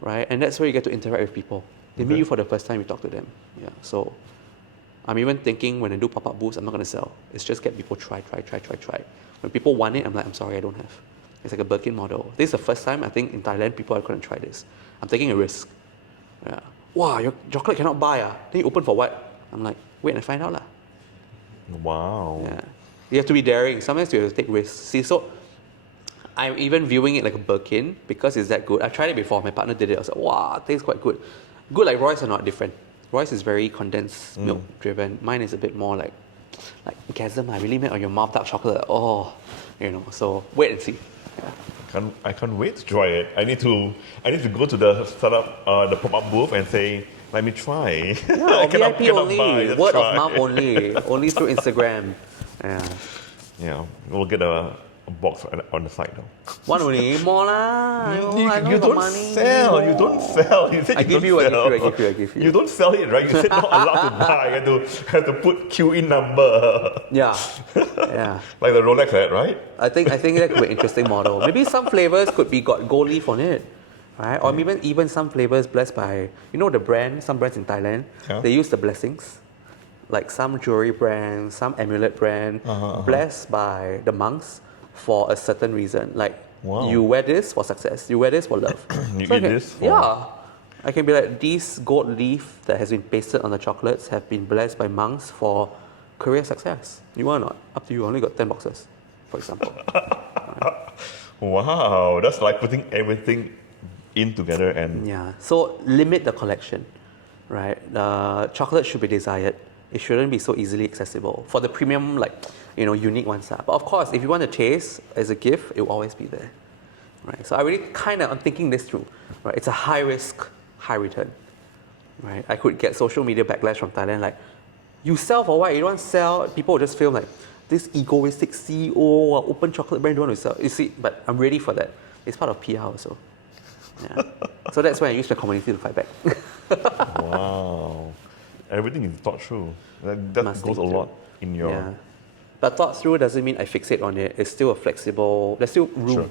right? And that's where you get to interact with people. They meet you for the first time, you talk to them. Yeah. So I'm even thinking when I do pop-up booths, I'm not going to sell. It's just get people try. When people want it, I'm like, I'm sorry, I don't have. It's like a Birkin model. This is the first time I think in Thailand people are going to try this. I'm taking a risk. Yeah. Wow, your chocolate cannot buy. Then you open for what? I'm like, wait and find out. Wow. Yeah. You have to be daring. Sometimes you have to take risks. See, so I'm even viewing it like a Birkin because it's that good. I tried it before. My partner did it. I was like, wow, it tastes quite good. Good like Royce are not different. Royce is very condensed milk driven. Mine is a bit more like Gasm, I really made on your mouth dark chocolate. Oh, so wait and see. Yeah. I can't wait to try it. I need to go to the startup, the pop-up booth and say, let me try. Yeah, or Cannot VIP only, buy, just word try. of mouth only through Instagram. Yeah. Yeah, we'll get a box on the side though. One only, more lah. I know You got don't money. sell. You don't sell. You said I you give don't you, I sell. give you. You don't sell it, right? You said not allowed to buy. You have to put QE number. Yeah. Yeah. Like the Rolex ad, right? I think that could be an interesting model. Maybe some flavors could be got gold leaf on it, right? Or even some flavors blessed by, the brand, some brands in Thailand, they use the blessings. Like some jewelry brand, some amulet brand, blessed by the monks for a certain reason. Like, you wear this for success, you wear this for love. You eat this for... Yeah. I can be like, these gold leaf that has been pasted on the chocolates have been blessed by monks for career success. You want or not? Up to you. I only got 10 boxes, for example. Wow, that's like putting everything in together and... Yeah, so limit the collection, right? Chocolate should be desired. It shouldn't be so easily accessible. For the premium, unique ones. But of course, if you want to taste as a gift, it will always be there, right? So I'm thinking this through, right? It's a high risk, high return, right? I could get social media backlash from Thailand, like, you sell for what? You don't sell. People will just feel like, this egoistic CEO, open chocolate brand, don't want to sell. You see, but I'm ready for that. It's part of PR also. Yeah. So that's when I use the community to fight back. Wow. Everything is thought through. That goes a lot in your... Yeah. But thought through doesn't mean I fixate on it. It's still there's still room. Sure.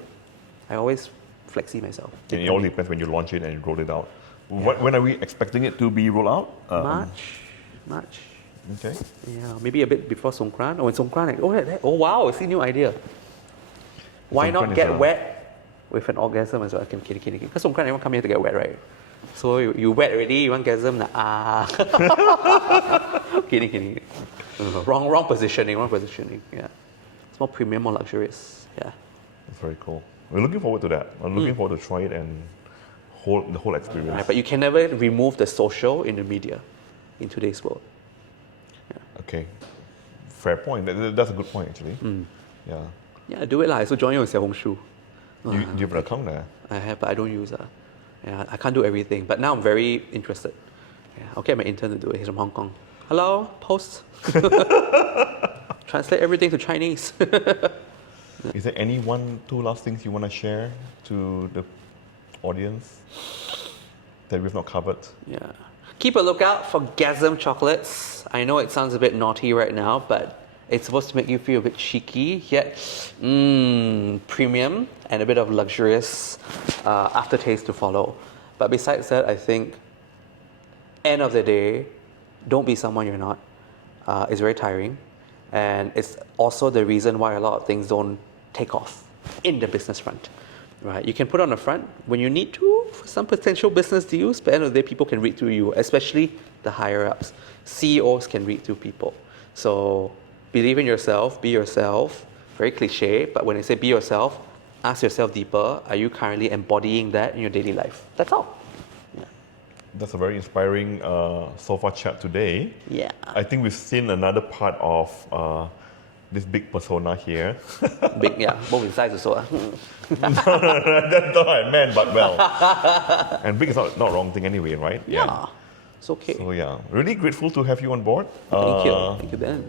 I always flexi myself. And it all depends when you launch it and you roll it out. Yeah. When are we expecting it to be rolled out? March. Okay. Yeah, maybe a bit before Songkran. Or in Songkran, oh wow, I see new idea. Why Songkran not get wet with an orgasm as well? Kidding. Because Songkran, everyone come here to get wet, right? So you wet already, you want gasm? Kidding. Wrong positioning. Yeah, it's more premium, more luxurious. Yeah. That's very cool. We're looking forward to that. I'm looking forward to try it and the whole experience. Right, but you can never remove the social in the media in today's world. Yeah. Okay. Fair point. That's a good point, actually. Yeah. Yeah, do it lah. So join you on Xiaohongshu. Do you have an account there? I have, but I don't use it. Yeah, I can't do everything. But now I'm very interested. Yeah, I'll get my intern to do it. He's from Hong Kong. Hello, post. Translate everything to Chinese. Is there two last things you want to share to the audience that we've not covered? Yeah. Keep a lookout for Gasm chocolates. I know it sounds a bit naughty right now, but it's supposed to make you feel a bit cheeky, yet premium and a bit of luxurious aftertaste to follow. But besides that, I think, end of the day, don't be someone you're not. It's very tiring. And it's also the reason why a lot of things don't take off in the business front. Right? You can put on the front when you need to for some potential business deals, but at the end of the day, people can read through you, especially the higher ups. CEOs can read through people. So believe in yourself, be yourself. Very cliche, but when I say be yourself, ask yourself deeper, are you currently embodying that in your daily life? That's all. Yeah. That's a very inspiring sofa chat today. Yeah. I think we've seen another part of this big persona here. Big, yeah, both in size also. That's not what I meant, but well. And big is not wrong thing anyway, right? Yeah. It's okay. So yeah, really grateful to have you on board. Thank you, Ben.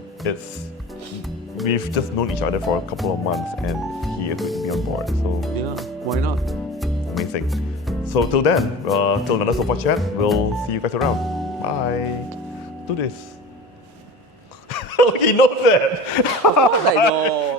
We've just known each other for a couple of months and he agreed to be on board. So yeah, why not? Amazing. So till then, till another sofa chat, we'll see you guys around. Bye. Do this. He knows that. Of course I know.